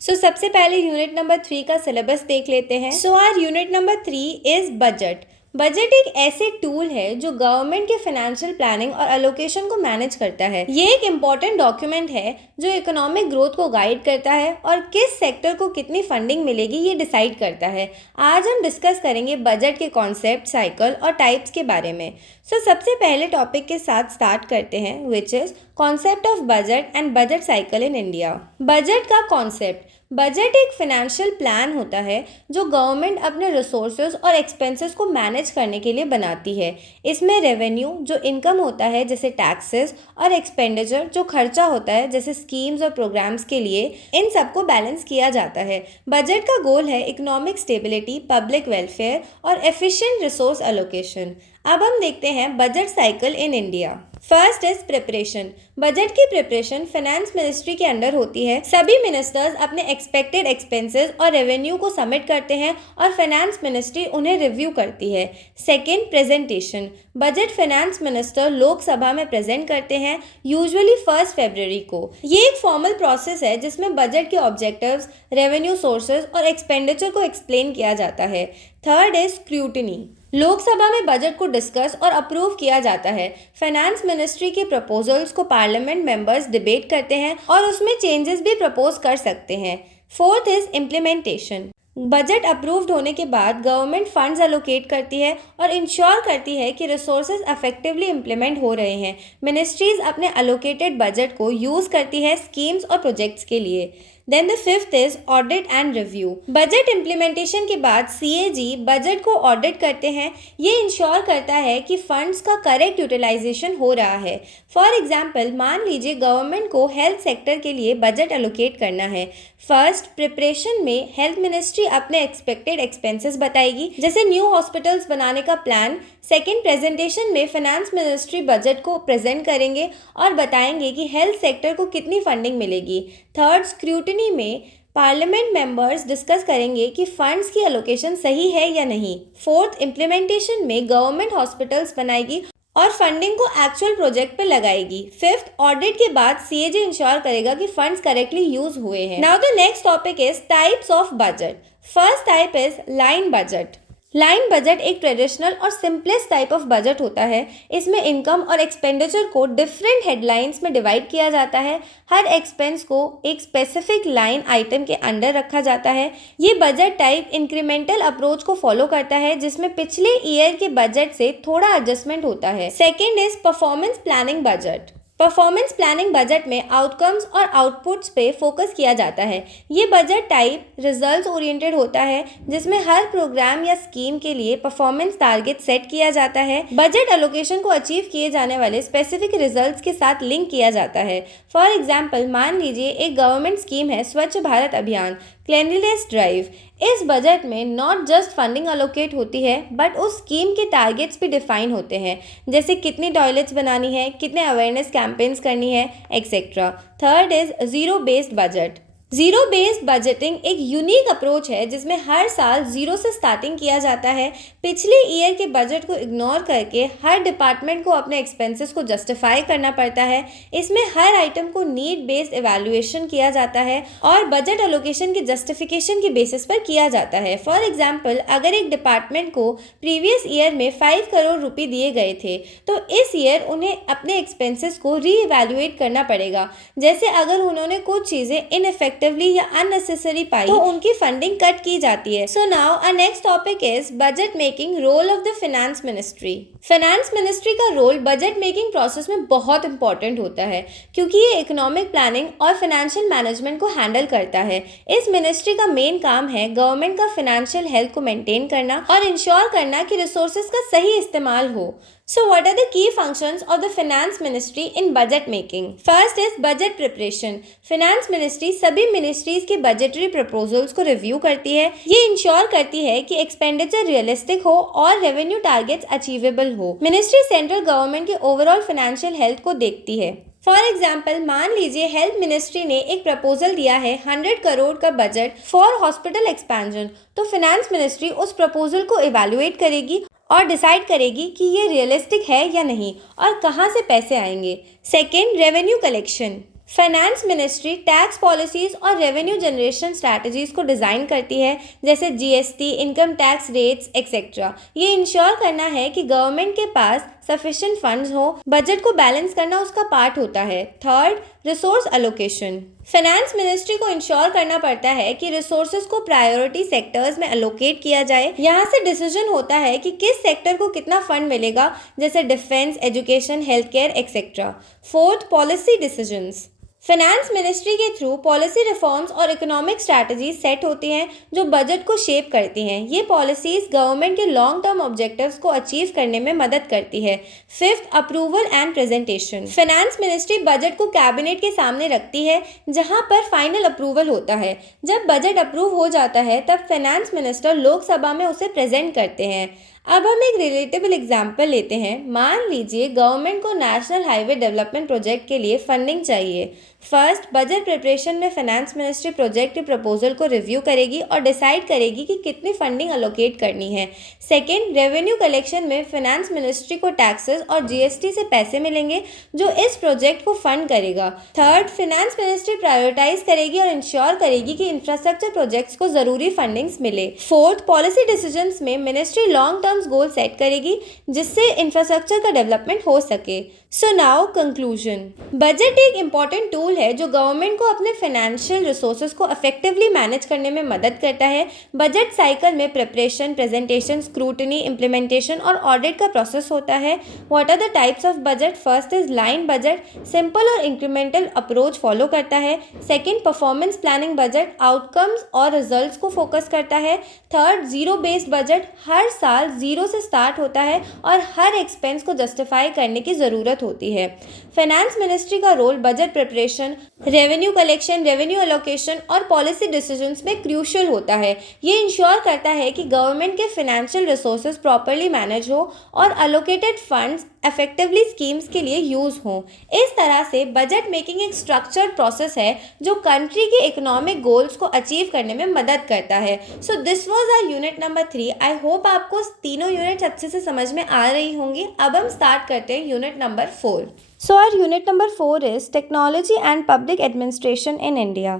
सो सबसे पहले यूनिट नंबर 3 का सिलेबस देख लेते हैं। So our unit number 3 is budget. Budget एक ऐसे टूल है जो गवर्नमेंट के फाइनेंशियल प्लानिंग और एलोकेशन को मैनेज करता है। ये एक इम्पॉर्टेंट डॉक्यूमेंट है जो इकोनॉमिक ग्रोथ को गाइड करता है और किस सेक्टर को कितनी फंडिंग मिलेगी ये डिसाइड करता है। आज हम डिस्कस करेंगे बजट के कॉन्सेप्ट, साइकिल और टाइप्स के बारे में। सो सबसे पहले टॉपिक के साथ स्टार्ट करते हैं which is concept of budget and budget cycle in India. Budget का कॉन्सेप्ट। बजट एक फाइनेंशियल प्लान होता है जो गवर्नमेंट अपने रिसोर्सेज और एक्सपेंसेस को मैनेज करने के लिए बनाती है। इसमें रेवेन्यू जो इनकम होता है जैसे टैक्सेस और एक्सपेंडिचर जो खर्चा होता है जैसे स्कीम्स और प्रोग्राम्स के लिए, इन सबको बैलेंस किया जाता है। बजट का गोल है इकोनॉमिक स्टेबिलिटी, पब्लिक वेलफेयर और एफिशिएंट रिसोर्स एलोकेशन। अब हम देखते हैं budget cycle in India. First is preparation. Budget की प्रिपरेशन फाइनेंस मिनिस्ट्री के अंडर होती है। सभी मिनिस्टर्स अपने एक्सपेक्टेड एक्सपेंसेस और रेवेन्यू को सबमिट करते हैं और फाइनेंस मिनिस्ट्री उन्हें रिव्यू करती है। Second, presentation. Budget finance minister Lok Sabha में प्रेजेंट करते हैं, यूजुअली 1 फरवरी को। ये एक फॉर्मल प्रोसेस है जिसमें बजट के ऑब्जेक्टिव्स, रेवेन्यू सोर्सेज और एक्सपेंडिचर को एक्सप्लेन किया जाता है। Third is scrutiny. लोकसभा में बजट को डिस्कस और अप्रूव किया जाता है। फाइनेंस मिनिस्ट्री के प्रपोजल्स को पार्लियामेंट मेंबर्स डिबेट करते हैं और उसमें चेंजेस भी प्रपोज कर सकते हैं। Fourth is implementation. Budget approved होने के बाद गवर्नमेंट फंड्स एलोकेट करती है और इंश्योर करती है कि रिसोर्सेज इफेक्टिवली इम्प्लीमेंट हो रहे हैं। मिनिस्ट्रीज अपने एलोकेटेड बजट को यूज करती है स्कीम्स और प्रोजेक्ट्स के लिए। Then the fifth is audit and review. Budget implementation के बाद CAG बजट को ऑडिट करते हैं। ये इंश्योर करता है कि फंड्स का करेक्ट यूटिलाइजेशन हो रहा है। फॉर एग्जाम्पल, मान लीजिए गवर्नमेंट को हेल्थ सेक्टर के लिए बजट एलोकेट करना है। फर्स्ट, प्रिपरेशन में हेल्थ मिनिस्ट्री अपने एक्सपेक्टेड एक्सपेंसेस बताएगी जैसे न्यू हॉस्पिटल्स बनाने का प्लान। सेकेंड, प्रेजेंटेशन में फाइनेंस मिनिस्ट्री बजट को प्रेजेंट करेंगे और बताएंगे कि हेल्थ सेक्टर को कितनी फंडिंग मिलेगी। थर्ड, स्क्रूटिनी में पार्लियामेंट मेंबर्स डिस्कस करेंगे कि फंड्स की एलोकेशन सही है या नहीं। फोर्थ, इम्प्लीमेंटेशन में गवर्नमेंट हॉस्पिटल्स बनाएगी और फंडिंग को एक्चुअल प्रोजेक्ट पे लगाएगी। फिफ्थ, ऑडिट के बाद CAG इंश्योर करेगा कि फंड्स करेक्टली यूज हुए हैं। Now the next topic is types of budget. First type is line budget. Line budget एक ट्रेडिशनल और सिंपलेस्ट टाइप ऑफ बजट होता है। इसमें इनकम और एक्सपेंडिचर को डिफरेंट हेडलाइंस में डिवाइड किया जाता है। हर एक्सपेंस को एक स्पेसिफिक लाइन आइटम के अंडर रखा जाता है। ये बजट टाइप इंक्रीमेंटल अप्रोच को फॉलो करता है जिसमें पिछले ईयर के बजट से थोड़ा एडजस्टमेंट होता है। Second is performance planning budget. Performance planning budget में आउटकम्स और आउटपुट्स पे फोकस किया जाता है। ये बजट टाइप रिजल्ट्स ओरिएंटेड होता है, जिसमें हर प्रोग्राम या स्कीम के लिए परफॉर्मेंस टारगेट सेट किया जाता है। बजट एलोकेशन को अचीव किए जाने वाले स्पेसिफिक रिजल्ट्स के साथ लिंक किया जाता है। फॉर एग्जाम्पल, मान लीजिए एक गवर्नमेंट स्कीम है स्वच्छ भारत अभियान, क्लेanलीनेस ड्राइव। इस बजट में नॉट जस्ट फंडिंग अलोकेट होती है, बट उस स्कीम के टारगेट्स भी डिफाइन होते हैं, जैसे कितनी टॉयलेट्स बनानी है, कितने अवेयरनेस कैंपेन्स करनी है, etcetera. Third is zero based budget. Zero based budgeting एक यूनिक अप्रोच है जिसमें हर साल जीरो से स्टार्टिंग किया जाता है। पिछले ईयर के बजट को इग्नोर करके हर डिपार्टमेंट को अपने एक्सपेंसेस को जस्टिफाई करना पड़ता है। इसमें हर आइटम को नीड बेस्ड एवेल्युएशन किया जाता है और बजट एलोकेशन की जस्टिफिकेशन के बेसिस पर किया जाता है। फॉर एग्जाम्पल, अगर एक डिपार्टमेंट को प्रीवियस ईयर में 5 करोड़ रुपये दिए गए थे, तो इस ईयर उन्हें अपने एक्सपेंसेस को री एवेल्युएट करना पड़ेगा। जैसे अगर उन्होंने कुछ चीज़ें इनइफेक्टिव या अननेसेसरी पाई, तो उनकी फंडिंग कट की जाती है। So now our next topic is budget making role of the finance ministry. Finance ministry का रोल बजट मेकिंग प्रोसेस में बहुत इंपॉर्टेंट होता है, क्योंकि ये इकोनॉमिक प्लानिंग और फाइनेंशियल मैनेजमेंट को हैंडल करता है। इस मिनिस्ट्री का मेन काम है गवर्नमेंट का फाइनेंशियल हेल्थ को मेंटेन करना और इंश्योर करना कि रिसोर्सेज का सही इस्तेमाल हो। So what are the key functions of the Finance Ministry in budget making? First is budget preparation. Finance Ministry सभी ministries के budgetary proposals को review करती है। ये ensure करती है कि expenditure realistic हो और revenue targets achievable हो। Ministry central government के overall financial health को देखती है। फॉर एग्जाम्पल, मान लीजिए हेल्थ मिनिस्ट्री ने एक प्रपोजल दिया है 100 करोड़ का बजट फॉर हॉस्पिटल एक्सपेंशन, तो फाइनेंस मिनिस्ट्री उस प्रपोजल को इवैल्यूएट करेगी और डिसाइड करेगी कि ये रियलिस्टिक है या नहीं और कहाँ से पैसे आएंगे। Second, revenue collection. Finance ministry tax policies और रेवेन्यू जनरेशन स्ट्रैटेजीज को डिज़ाइन करती है, जैसे GST, income tax rates etcetera. ये इंश्योर करना है कि गवर्नमेंट के पास सफिशिएंट फंड्स हो। बजट को बैलेंस करना उसका पार्ट होता है। Third, resource allocation. Finance ministry को इंश्योर करना पड़ता है कि रिसोर्सेज को प्रायोरिटी सेक्टर्स में एलोकेट किया जाए। यहाँ से डिसीजन होता है कि किस सेक्टर को कितना फंड मिलेगा, जैसे defence, education, health care etcetera. Fourth, policy decisions. Finance ministry के थ्रू पॉलिसी रिफॉर्म्स और इकोनॉमिक स्ट्रैटेजीज सेट होती हैं जो बजट को शेप करती हैं। ये पॉलिसीज गवर्नमेंट के लॉन्ग टर्म ऑब्जेक्टिव्स को अचीव करने में मदद करती है। Fifth, approval and presentation. Finance ministry budget को कैबिनेट के सामने रखती है, जहां पर फाइनल अप्रूवल होता है। जब बजट अप्रूव हो जाता है तब फाइनेंस मिनिस्टर लोकसभा में उसे प्रेजेंट करते हैं। अब हम एक रिलेटेबल एग्जाम्पल लेते हैं। मान लीजिए गवर्नमेंट को नेशनल हाईवे डेवलपमेंट प्रोजेक्ट के लिए फंडिंग चाहिए। फर्स्ट, बजट प्रिपरेशन में फाइनेंस मिनिस्ट्री प्रोजेक्ट के प्रपोजल को रिव्यू करेगी और डिसाइड करेगी कि कितनी फंडिंग अलोकेट करनी है। सेकेंड, रेवेन्यू कलेक्शन में फाइनेंस मिनिस्ट्री को टैक्सेस और जीएसटी से पैसे मिलेंगे जो इस प्रोजेक्ट को फंड करेगा। थर्ड, फाइनेंस मिनिस्ट्री प्रायोरिटाइज करेगी और इंश्योर करेगी कि इंफ्रास्ट्रक्चर प्रोजेक्ट्स को जरूरी फंडिंग्स मिले। फोर्थ, पॉलिसी डिसीजंस में ministry long term goal set करेगी जिससे इंफ्रास्ट्रक्चर का डेवलपमेंट हो सके। So now conclusion. बजट एक इंपॉर्टेंट टूल है जो गवर्नमेंट को अपने फाइनेंशियल रिसोर्सेज को इफेक्टिवली मैनेज करने में मदद करता है। बजट साइकिल में प्रिपरेशन, प्रेजेंटेशन, स्क्रूटनी, इम्प्लीमेंटेशन और ऑडिट का प्रोसेस होता है। What are the types of budget? First is line budget, simple और इंक्रीमेंटल अप्रोच फॉलो करता है। Second, performance planning budget, outcomes और रिजल्ट्स को फोकस करता है। थर्ड, जीरो बेस्ड बजट, हर साल जीरो से स्टार्ट होता है और हर एक्सपेंस को जस्टिफाई करने की ज़रूरत होती है। फाइनेंस मिनिस्ट्री का role budget preparation, revenue collection, revenue allocation और पॉलिसी डिसीजंस में क्रूशियल होता है। ये इंश्योर करता है कि गवर्नमेंट के फाइनेंशियल रिसोर्सेज प्रॉपर्ली मैनेज हो और एलोकेटेड फंड्स इफेक्टिवली स्कीम्स के लिए यूज हों। इस तरह से बजट मेकिंग एक स्ट्रक्चर्ड प्रोसेस है जो कंट्री के इकोनॉमिक गोल्स को अचीव करने में मदद करता है। So this was our unit number 3। I hope आपको तीनों यूनिट्स अच्छे से समझ में आ रही होंगी। अब हम स्टार्ट करते हैं unit number 4। So our unit number 4 is Technology and Public Administration in India.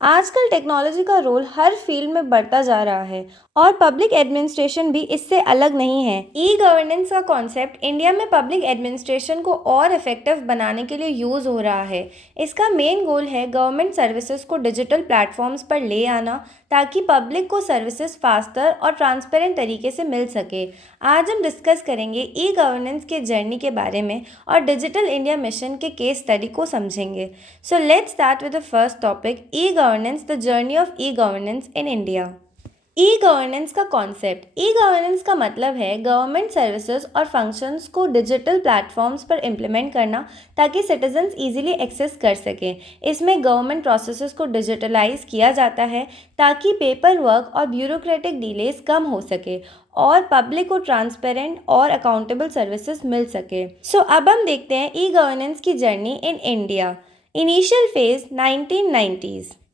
आजकल टेक्नोलॉजी का रोल हर फील्ड में बढ़ता जा रहा है और पब्लिक एडमिनिस्ट्रेशन भी इससे अलग नहीं है। ई गवर्नेंस का कॉन्सेप्ट इंडिया में पब्लिक एडमिनिस्ट्रेशन को और इफेक्टिव बनाने के लिए यूज़ हो रहा है। इसका मेन गोल है गवर्नमेंट सर्विसेज को डिजिटल प्लेटफॉर्म्स पर ले आना ताकि पब्लिक को सर्विसेज फास्टर और ट्रांसपेरेंट तरीके से मिल सके। आज हम डिस्कस करेंगे ई गवर्नेंस के जर्नी के बारे में और डिजिटल इंडिया मिशन के केस स्टडी को समझेंगे। So let's start with the first topic, e governance, the journey of e governance in India. E governance का कॉन्सेप्ट। ई गवर्नेंस का मतलब है गवर्नमेंट सर्विसेज और फंक्शंस को डिजिटल प्लेटफॉर्म्स पर इम्प्लीमेंट करना ताकि सिटीजन्स इजीली एक्सेस कर सकें। इसमें गवर्नमेंट प्रोसेसेस को डिजिटलाइज किया जाता है ताकि पेपर वर्क और ब्यूरोक्रेटिक डिलेज कम हो सके और पब्लिक को ट्रांसपेरेंट और अकाउंटेबल सर्विसेज मिल सके। सो अब हम देखते हैं ई गवर्नेंस की journey in India. Initial phase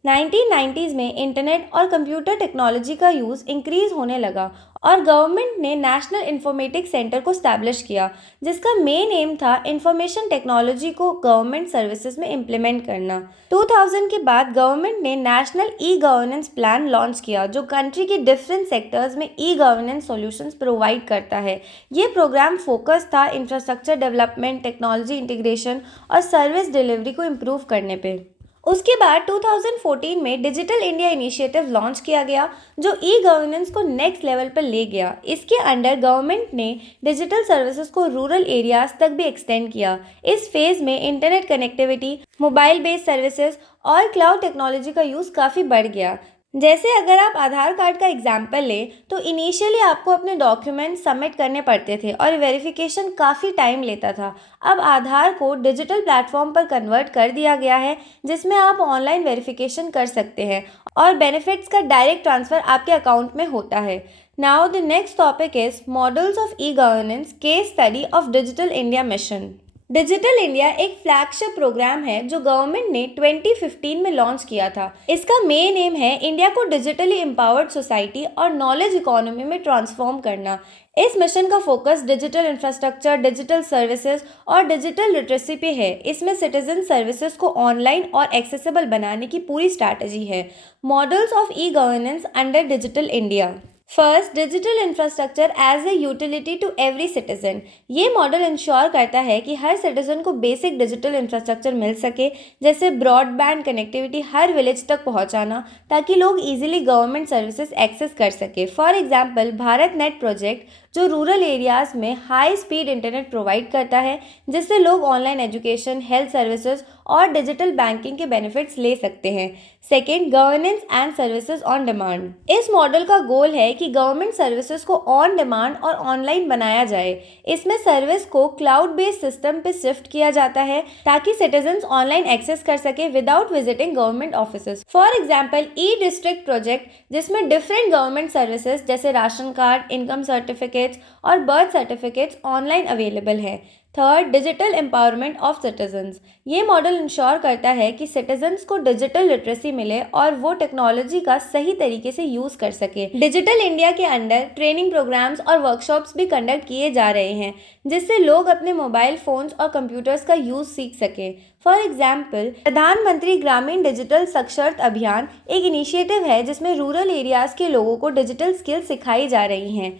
1990s में इंटरनेट और कंप्यूटर टेक्नोलॉजी का यूज़ इंक्रीज होने लगा और गवर्नमेंट ने नेशनल इंफॉर्मेटिक्स सेंटर को स्टैब्लिश किया जिसका मेन एम था इंफॉर्मेशन टेक्नोलॉजी को गवर्नमेंट सर्विसेज में इम्प्लीमेंट करना। 2000 के बाद गवर्नमेंट ने national e governance plan launch किया जो कंट्री के डिफरेंट सेक्टर्स में ई गवर्नेंस सॉल्यूशंस प्रोवाइड करता है। ये प्रोग्राम फोकस था इंफ्रास्ट्रक्चर डेवलपमेंट, टेक्नोलॉजी इंटीग्रेशन और सर्विस डिलीवरी को इम्प्रूव करने पे। उसके बाद 2014 में डिजिटल इंडिया इनिशिएटिव लॉन्च किया गया जो ई गवर्नेंस को नेक्स्ट लेवल पर ले गया। इसके अंडर गवर्नमेंट ने डिजिटल सर्विसेज को रूरल एरियाज तक भी एक्सटेंड किया। इस फेज में internet connectivity, mobile based services और क्लाउड टेक्नोलॉजी का यूज़ काफ़ी बढ़ गया। जैसे अगर आप आधार कार्ड का एग्जाम्पल लें तो इनिशियली आपको अपने डॉक्यूमेंट सबमिट करने पड़ते थे और वेरिफिकेशन काफ़ी टाइम लेता था। अब आधार को डिजिटल प्लेटफॉर्म पर कन्वर्ट कर दिया गया है जिसमें आप ऑनलाइन वेरिफिकेशन कर सकते हैं और बेनिफिट्स का डायरेक्ट ट्रांसफ़र आपके अकाउंट में होता है। Now the next topic is models of e governance, case study of digital India mission. Digital India एक फ्लैगशिप प्रोग्राम है जो गवर्नमेंट ने 2015 में लॉन्च किया था। इसका मेन एम है इंडिया को डिजिटली एम्पावर्ड सोसाइटी और नॉलेज इकोनॉमी में ट्रांसफॉर्म करना। इस मिशन का focus digital infrastructure, digital services और डिजिटल लिटरेसी पे है। इसमें सिटीजन सर्विसेज को ऑनलाइन और एक्सेसिबल बनाने की पूरी स्ट्रैटेजी है। Models of e governance under digital India. First, digital infrastructure as a utility to every citizen. ये मॉडल इंश्योर करता है कि हर सिटीजन को बेसिक डिजिटल इंफ्रास्ट्रक्चर मिल सके, जैसे ब्रॉडबैंड कनेक्टिविटी हर विलेज तक पहुंचाना ताकि लोग इजीली गवर्नमेंट सर्विसेज एक्सेस कर सके। For example, Bharat net project जो रूरल एरियाज़ में हाई स्पीड इंटरनेट प्रोवाइड करता है जिससे लोग ऑनलाइन एजुकेशन, हेल्थ सर्विसेज और डिजिटल बैंकिंग के बेनिफिट्स ले सकते हैं। Second, governance and services on demand. इस मॉडल का गोल है कि गवर्नमेंट सर्विसेज को ऑन डिमांड और ऑनलाइन बनाया जाए। इसमें सर्विस को क्लाउड बेस्ड सिस्टम पे शिफ्ट किया जाता है ताकि सिटीजन्स ऑनलाइन एक्सेस कर सके without visiting government offices. For example, E district project जिसमें डिफरेंट गवर्नमेंट सर्विसेज जैसे राशन कार्ड, इनकम सर्टिफिकेट्स और बर्थ सर्टिफिकेट्स ऑनलाइन अवेलेबल है। Third, digital empowerment of citizens. ये मॉडल इंश्योर करता है कि सिटीजन्स को डिजिटल लिटरेसी मिले और वो टेक्नोलॉजी का सही तरीके से यूज़ कर सके। डिजिटल इंडिया के अंडर ट्रेनिंग प्रोग्राम्स और वर्कशॉप्स भी कंडक्ट किए जा रहे हैं जिससे लोग अपने मोबाइल फोन्स और कंप्यूटर्स का यूज़ सीख सके। फॉर एग्जाम्पल, प्रधानमंत्री ग्रामीण डिजिटल साक्षरता अभियान एक इनिशिएटिव है जिसमें रूरल एरियाज़ के लोगों को डिजिटल स्किल्स सिखाई जा रही हैं।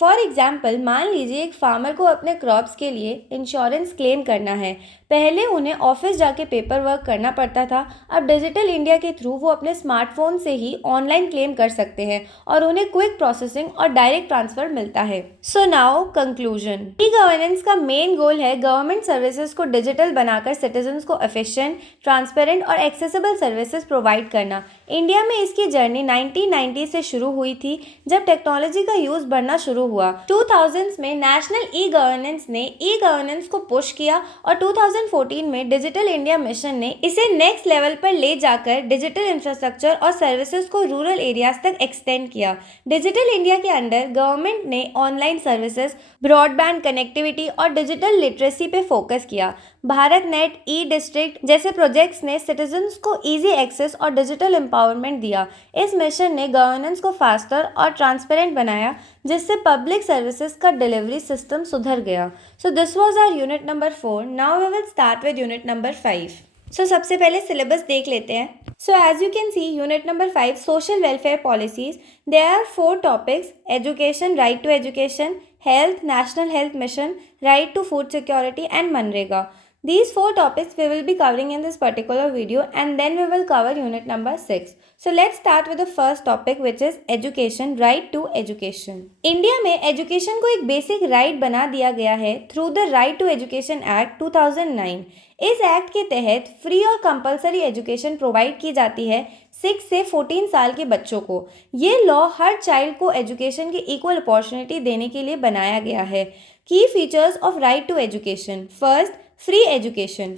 फॉर एग्जाम्पल, मान लीजिए एक फार्मर को अपने क्रॉप्स के लिए इंश्योरेंस क्लेम करना है। पहले उन्हें ऑफिस जाके पेपर वर्क करना पड़ता था। अब डिजिटल इंडिया के थ्रू वो अपने स्मार्टफोन से ही ऑनलाइन क्लेम कर सकते हैं और उन्हें क्विक प्रोसेसिंग और डायरेक्ट ट्रांसफर मिलता है। So now conclusion. E governance का मेन गोल है गवर्नमेंट सर्विसेज को डिजिटल बनाकर सिटीजन्स को एफिशिएंट, ट्रांसपेरेंट और एक्सेसिबल सर्विसेज प्रोवाइड करना। इंडिया में इसकी जर्नी 1990 से शुरू हुई थी जब टेक्नोलॉजी का यूज़ बढ़ना शुरू हुआ। 2000s में नेशनल ई गवर्नेंस ने ई गवर्नेंस को पुश किया और 2014 में डिजिटल इंडिया मिशन ने इसे नेक्स्ट लेवल पर ले जाकर डिजिटल इंफ्रास्ट्रक्चर और सर्विसेज को रूरल एरियाज तक एक्सटेंड किया। डिजिटल इंडिया के अंडर गवर्नमेंट ने ऑनलाइन सर्विसेज, ब्रॉडबैंड कनेक्टिविटी और डिजिटल लिटरेसी पे फोकस किया। भारत नेट, ई डिस्ट्रिक्ट जैसे प्रोजेक्ट्स ने सिटीजन्स को इजी एक्सेस और डिजिटल एम्पावरमेंट दिया। इस मिशन ने गवर्नेंस को फास्टर और ट्रांसपेरेंट बनाया जिससे पब्लिक सर्विसेज का डिलीवरी सिस्टम सुधर गया। So this was our unit number 4। Now we will start with unit number 5। सो सबसे पहले सिलेबस देख लेते हैं। So as you can see, unit number 5, social welfare policies, there are 4 topics: education, right to education, health, national health mission, right to food security, and Manrega. These 4 topics we will be covering in this particular video, and then we will cover unit number 6. So let's start with the first topic, which is education, right to education. India में education को एक basic right बना दिया गया है through the right to education act 2009। इस act के तहत फ्री और कंपलसरी एजुकेशन प्रोवाइड की जाती है 6 से 14 साल के बच्चों को। ये लॉ हर चाइल्ड को एजुकेशन की इक्वल अपॉर्चुनिटी देने के लिए बनाया गया है। Key features of right to education: first, free education,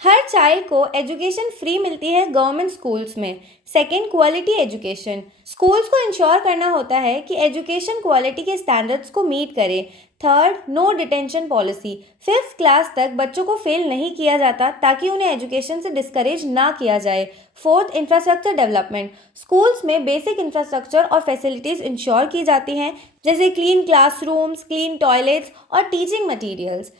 हर चाइल्ड को एजुकेशन फ्री मिलती है गवर्नमेंट स्कूल्स में। सेकेंड, क्वालिटी एजुकेशन, स्कूल्स को इंश्योर करना होता है कि एजुकेशन क्वालिटी के स्टैंडर्ड्स को मीट करे। Third, no detention policy, 5th class तक बच्चों को फेल नहीं किया जाता ताकि उन्हें एजुकेशन से डिस्करेज ना किया जाए। फोर्थ, इंफ्रास्ट्रक्चर डेवलपमेंट, स्कूल्स में बेसिक इंफ्रास्ट्रक्चर और फैसिलिटीज़ इंश्योर की जाती हैं, जैसे क्लीन क्लासरूम्स, क्लीन टॉयलेट्स और टीचिंग मटीरियल्स।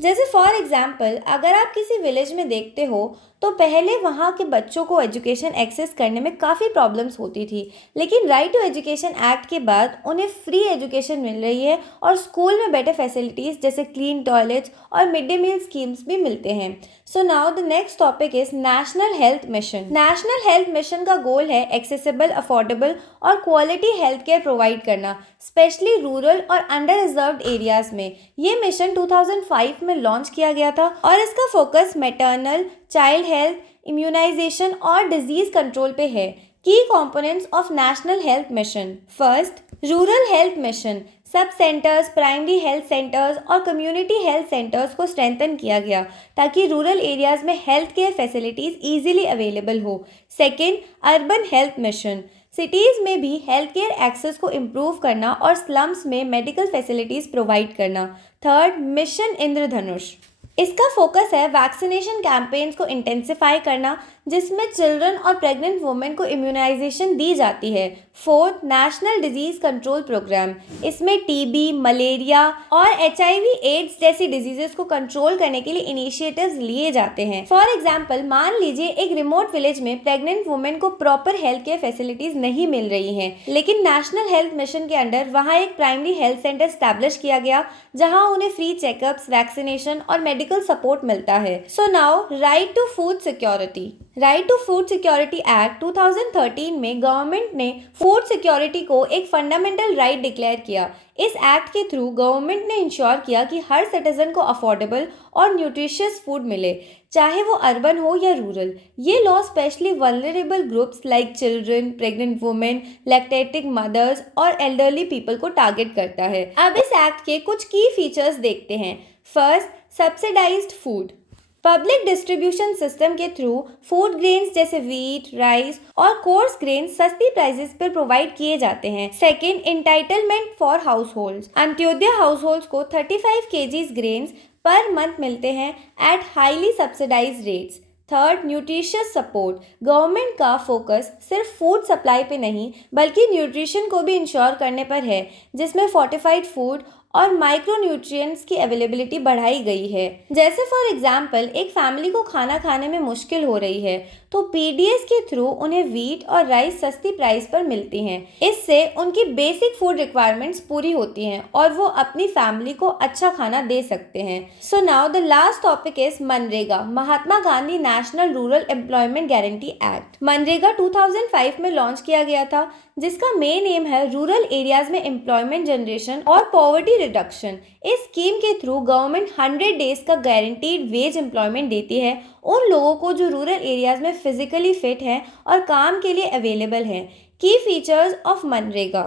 जैसे फॉर एग्जाम्पल, अगर आप किसी विलेज में देखते हो तो पहले वहाँ के बच्चों को एजुकेशन एक्सेस करने में काफ़ी प्रॉब्लम्स होती थी, लेकिन राइट टू एजुकेशन एक्ट के बाद उन्हें फ्री एजुकेशन मिल रही है और स्कूल में बेटर फैसिलिटीज़ जैसे क्लीन टॉयलेट्स और मिड डे मील स्कीम्स भी मिलते हैं। So now the next topic is national health mission. National health mission का गोल है एक्सेसिबल, अफोर्डेबल और क्वालिटी हेल्थ केयर प्रोवाइड करना, स्पेशली रूरल और अंडर रिजर्व्ड एरियाज में। ये मिशन 2005 में लॉन्च किया गया था और इसका focus maternal, child health, immunisation और डिजीज कंट्रोल पे है। Key components of National health Mission: first, rural health mission, sub centres, primary health centres और कम्युनिटी हेल्थ सेंटर्स को स्ट्रेंथन किया गया ताकि रूरल एरियाज में health care facilities easily available हो। Second, urban health mission, cities में भी health care access को इम्प्रूव करना और स्लम्स में मेडिकल फैसिलिटीज़ प्रोवाइड करना। थर्ड, मिशन इंद्रधनुष, इसका फोकस है वैक्सीनेशन कैंपेन्स को इंटेंसिफाई करना जिसमें चिल्ड्रन और प्रेग्नेंट वुमेन को इम्यूनाइजेशन दी जाती है। Fourth, national disease control programme, इसमें टीबी, मलेरिया और HIV एड्स जैसी डिजीजेस को कंट्रोल करने के लिए इनिशिएटिव्स लिए जाते हैं। फॉर एग्जांपल, मान लीजिए एक रिमोट विलेज में प्रेग्नेंट वुमेन को प्रॉपर हेल्थ केयर फैसिलिटीज नहीं मिल रही हैं, लेकिन नेशनल हेल्थ मिशन के अंडर वहाँ एक प्राइमरी हेल्थ सेंटर स्टैब्लिश किया गया जहाँ उन्हें फ्री चेकअप्स, वैक्सीनेशन और मेडिकल सपोर्ट मिलता है। So now, right to food security. Right to food security act 2013 में गवर्नमेंट ने फूड सिक्योरिटी को एक फंडामेंटल राइट डिक्लेयर किया। इस एक्ट के थ्रू गवर्नमेंट ने इंश्योर किया कि हर सिटीजन को अफोर्डेबल और न्यूट्रिशियस फूड मिले, चाहे वो अर्बन हो या रूरल। ये law specially vulnerable groups like children, pregnant women, lactating mothers और एल्डरली पीपल को टारगेट करता है। अब इस एक्ट के कुछ की फीचर्स देखते हैं। First, subsidised food, public distribution system के थ्रू फूड ग्रेन्स जैसे व्हीट, राइस और कोर्स ग्रेन्स सस्ती प्राइसेस पर प्रोवाइड किए जाते हैं। Second, entitlement for households, Antyodaya households को 35 kgs ग्रेन्स पर मंथ मिलते हैं at highly subsidised rates. Third, nutritious support, government का फोकस सिर्फ फूड सप्लाई पे नहीं बल्कि न्यूट्रिशन को भी इंश्योर करने पर है, जिसमें फोर्टिफाइड फूड और माइक्रो न्यूट्रिएंट्स की अवेलेबिलिटी बढ़ाई गई है। जैसे फॉर एग्जांपल, एक फैमिली को खाना खाने में मुश्किल हो रही है तो PDS के थ्रू उन्हें व्हीट और राइस सस्ती प्राइस पर मिलती हैं। इससे उनकी बेसिक फूड रिक्वायरमेंट्स पूरी होती हैं और वो अपनी फैमिली को अच्छा खाना दे सकते हैं। So now the last topic is MNREGA, Mahatma Gandhi national rural employment guarantee act. MNREGA 2005 में लॉन्च किया गया था, जिसका मेन एम है रूरल एरियाज में एम्प्लॉयमेंट जनरेशन और पॉवर्टी रिडक्शन। इस स्कीम के थ्रू गवर्नमेंट 100 डेज का गारंटीड वेज एम्प्लॉयमेंट देती है उन लोगों को जो रूरल एरियाज में फिजिकली फिट हैं और काम के लिए अवेलेबल हैं। की features of MNREGA: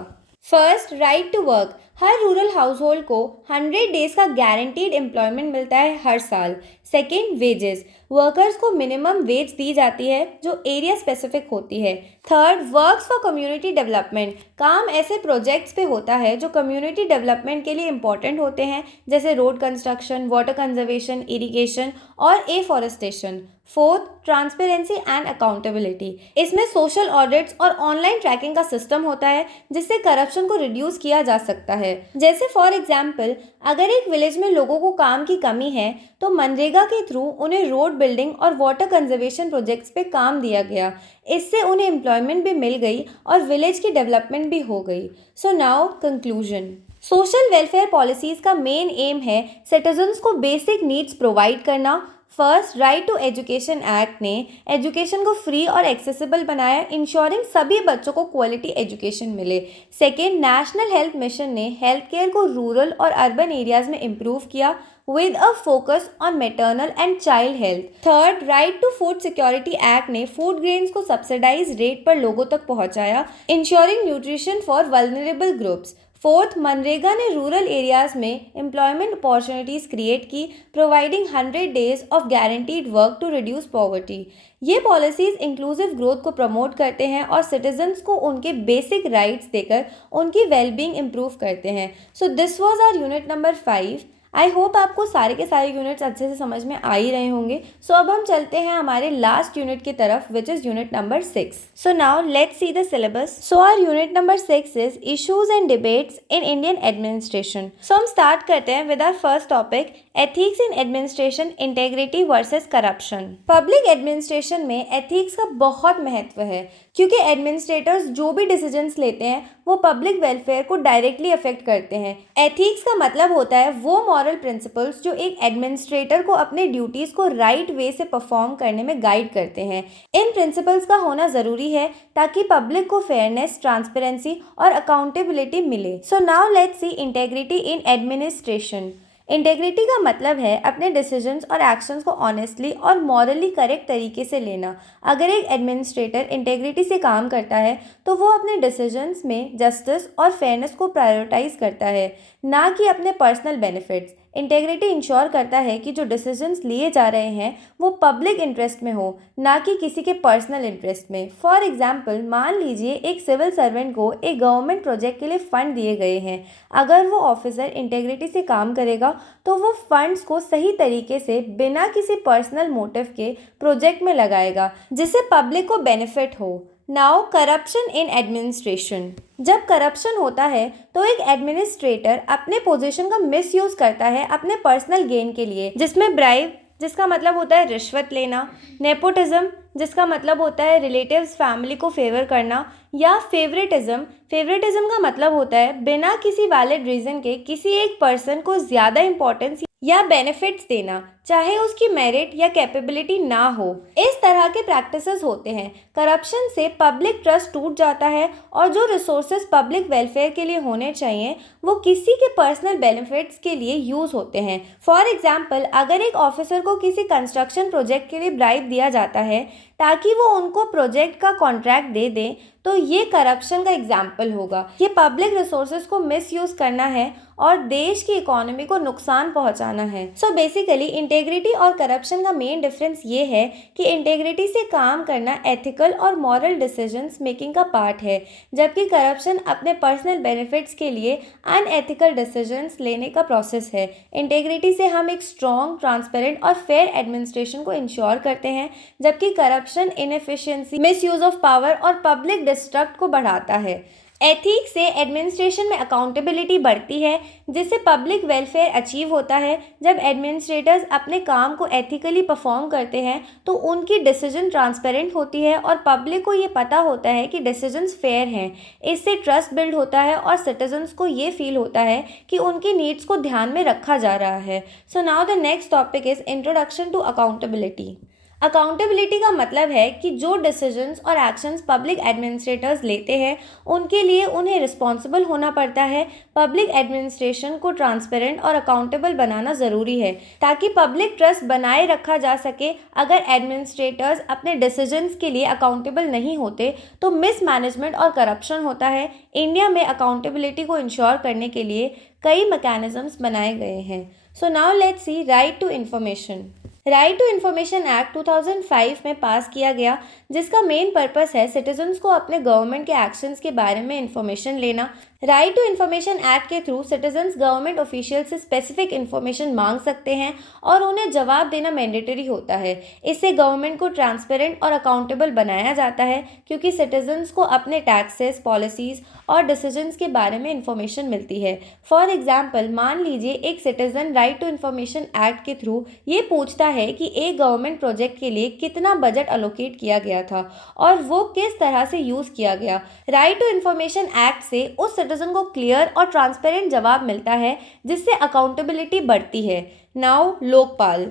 first, right to work, हर रूरल हाउस होल्ड को 100 डेज का गारंटीड एम्प्लॉयमेंट मिलता है हर साल। सेकेंड, वेजेस, वर्कर्स को मिनिमम वेज दी जाती है जो एरिया स्पेसिफिक होती है। Third, works for community development, काम ऐसे प्रोजेक्ट्स पे होता है जो कम्युनिटी डेवलपमेंट के लिए इंपॉर्टेंट होते हैं, जैसे road construction, water conservation, irrigation और afforestation. Fourth, transparency and accountability, इसमें सोशल ऑडिट्स और ऑनलाइन ट्रैकिंग का सिस्टम होता है जिससे करप्शन को रिड्यूस किया जा सकता है। है। जैसे फॉर एग्जाम्पल, अगर एक विलेज में लोगों को काम की कमी है तो मनरेगा के थ्रू उन्हें रोड बिल्डिंग और वाटर कंजर्वेशन प्रोजेक्ट्स पे काम दिया गया। इससे उन्हें एम्प्लॉयमेंट भी मिल गई और विलेज की डेवलपमेंट भी हो गई। So now conclusion. Social welfare policies का मेन एम है सिटीजन्स को बेसिक नीड्स प्रोवाइड करना। First, right to education act ने एजुकेशन को फ्री और एक्सेसिबल बनाया, इंश्योरिंग सभी बच्चों को क्वालिटी एजुकेशन मिले। सेकेंड, नेशनल हेल्थ मिशन ने हेल्थ केयर को रूरल और अर्बन एरियाज में इम्प्रूव किया with a focus on maternal and child health. Third, right to food security act ने फूड ग्रेन्स को सब्सिडाइज रेट पर लोगों तक पहुंचाया, ensuring nutrition for vulnerable groups. Fourth, MNREGA ने रूरल एरियाज में एम्प्लॉयमेंट अपॉर्चुनिटीज क्रिएट की, providing 100 days of guaranteed work to reduce poverty. ये पॉलिसीज इंक्लूसिव ग्रोथ को प्रमोट करते हैं और सिटीजन्स को उनके बेसिक राइट्स देकर उनकी वेलबींग इंप्रूव करते हैं। So this was our unit number 5। I hope आपको सारे के सारे यूनिट्स अच्छे से समझ में आ ही रहे होंगे। सो अब हम चलते हैं हमारे लास्ट यूनिट की तरफ, which is unit number 6। So now let's see the syllabus. So our unit number 6 is issues and debates in Indian administration. So हम स्टार्ट करते हैं with our first topic, ethics in administration, integrity versus corruption. Public administration में ethics का बहुत महत्व है क्योंकि administrators जो भी डिसीजंस लेते हैं वो पब्लिक वेलफेयर को डायरेक्टली अफेक्ट करते हैं। एथिक्स का मतलब होता है वो मॉरल प्रिंसिपल्स जो एक एडमिनिस्ट्रेटर को अपने ड्यूटीज को राइट वे से परफॉर्म करने में गाइड करते हैं। इन प्रिंसिपल्स का होना जरूरी है ताकि पब्लिक को फेयरनेस, ट्रांसपेरेंसी और अकाउंटेबिलिटी मिले। सो now let's C integrity in administration. Integrity का मतलब है अपने डिसीजंस और एक्शंस को ऑनेस्टली और मॉरली करेक्ट तरीके से लेना। अगर एक एडमिनिस्ट्रेटर इंटेग्रिटी से काम करता है तो वो अपने डिसीजंस में जस्टिस और फेयरनेस को प्रायोरिटाइज करता है, ना कि अपने पर्सनल बेनिफिट्स। इंटेग्रिटी इंश्योर करता है कि जो डिसीजंस लिए जा रहे हैं वो पब्लिक इंटरेस्ट में हो, ना कि किसी के पर्सनल इंटरेस्ट में। फॉर एग्जाम्पल, मान लीजिए एक सिविल सर्वेंट को एक गवर्नमेंट प्रोजेक्ट के लिए फंड दिए गए हैं। अगर वो ऑफिसर इंटेग्रिटी से काम करेगा तो वो फंड्स को सही तरीके से बिना किसी पर्सनल मोटिव के प्रोजेक्ट में लगाएगा जिससे पब्लिक को बेनिफिट हो। Now corruption in administration. जब करप्शन होता है तो एक एडमिनिस्ट्रेटर अपने पोजीशन का मिसयूज करता है अपने पर्सनल गेन के लिए, जिसमें ब्राइब, जिसका मतलब होता है रिश्वत लेना, नेपोटिज्म, जिसका मतलब होता है रिलेटिव्स फैमिली को फेवर करना, या फेवरेटिज्म। फेवरेटिज्म का मतलब होता है बिना किसी वैलिड रीजन के किसी एक पर्सन को ज़्यादा इंपॉर्टेंस या बेनिफिट्स देना, चाहे उसकी मेरिट या कैपेबिलिटी ना हो। इस तरह के प्रैक्टिसेस होते हैं। करप्शन से पब्लिक ट्रस्ट टूट जाता है और जो रिसोर्सेज पब्लिक वेलफेयर के लिए होने चाहिए वो किसी के पर्सनल बेनिफिट्स के लिए यूज़ होते हैं। फॉर एग्जाम्पल, अगर एक ऑफिसर को किसी कंस्ट्रक्शन प्रोजेक्ट के लिए ब्राइब दिया जाता है ताकि वो उनको प्रोजेक्ट का कॉन्ट्रैक्ट दे दें तो ये करप्शन का एग्जाम्पल होगा। ये पब्लिक रिसोर्सेज को मिसयूज करना है और देश की इकोनॉमी को नुकसान पहुंचाना है। सो बेसिकली इंटेग्रिटी और करप्शन का मेन डिफरेंस ये है कि इंटेग्रिटी से काम करना एथिकल और मॉरल डिसीजंस मेकिंग का पार्ट है, जबकि करप्शन अपने पर्सनल बेनिफिट्स के लिए अनएथिकल डिसीजंस लेने का प्रोसेस है। इंटेग्रिटी से हम एक स्ट्रॉन्ग, ट्रांसपेरेंट और फेयर एडमिनिस्ट्रेशन को इंश्योर करते हैं, जबकि corruption inefficiency, misuse of power और पब्लिक डिस्ट्रक्ट को बढ़ाता है। एथिक्स से एडमिनिस्ट्रेशन में अकाउंटेबिलिटी बढ़ती है जिससे पब्लिक वेलफेयर अचीव होता है। जब एडमिनिस्ट्रेटर्स अपने काम को एथिकली परफॉर्म करते हैं तो उनकी डिसीजन ट्रांसपेरेंट होती है और पब्लिक को ये पता होता है कि डिसीजंस फेयर हैं। इससे ट्रस्ट बिल्ड होता है और सिटीजन्स को ये फील होता है कि उनकी नीड्स को ध्यान में रखा जा रहा है। So now the next topic is introduction to accountability. Accountability का मतलब है कि जो डिसीजंस और एक्शंस पब्लिक एडमिनिस्ट्रेटर्स लेते हैं उनके लिए उन्हें रिस्पॉन्सिबल होना पड़ता है। पब्लिक एडमिनिस्ट्रेशन को ट्रांसपेरेंट और अकाउंटेबल बनाना ज़रूरी है ताकि पब्लिक ट्रस्ट बनाए रखा जा सके। अगर एडमिनिस्ट्रेटर्स अपने डिसीजंस के लिए अकाउंटेबल नहीं होते तो मिसमैनेजमेंट और करप्शन होता है। इंडिया में अकाउंटेबिलिटी को इंश्योर करने के लिए कई मैकेनिज्म्स बनाए गए हैं। So now let's see right to information. Right to information act 2005 में पास किया गया, जिसका मेन पर्पस है सिटीजन्स को अपने गवर्नमेंट के एक्शंस के बारे में इंफॉर्मेशन लेना। राइट टू इन्फॉर्मेशन एक्ट के थ्रू सिटीजन्स गवर्नमेंट ऑफिशियल से स्पेसिफिक इन्फॉर्मेशन मांग सकते हैं और उन्हें जवाब देना मैंडेटरी होता है। इससे गवर्नमेंट को ट्रांसपेरेंट और अकाउंटेबल बनाया जाता है क्योंकि सिटीजन्स को अपने टैक्सेस, पॉलिसीज और डिसीजंस के बारे में इंफॉर्मेशन मिलती है। फॉर एग्जाम्पल, मान लीजिए एक citizen right to information act के थ्रू ये पूछता है कि एक गवर्नमेंट प्रोजेक्ट के लिए कितना बजट अलोकेट किया गया था और वो किस तरह से यूज़ किया गया। राइट टू इन्फॉर्मेशन एक्ट से उस सिटीजन को क्लियर और ट्रांसपेरेंट जवाब मिलता है जिससे अकाउंटेबिलिटी बढ़ती है। नाउ लोकपाल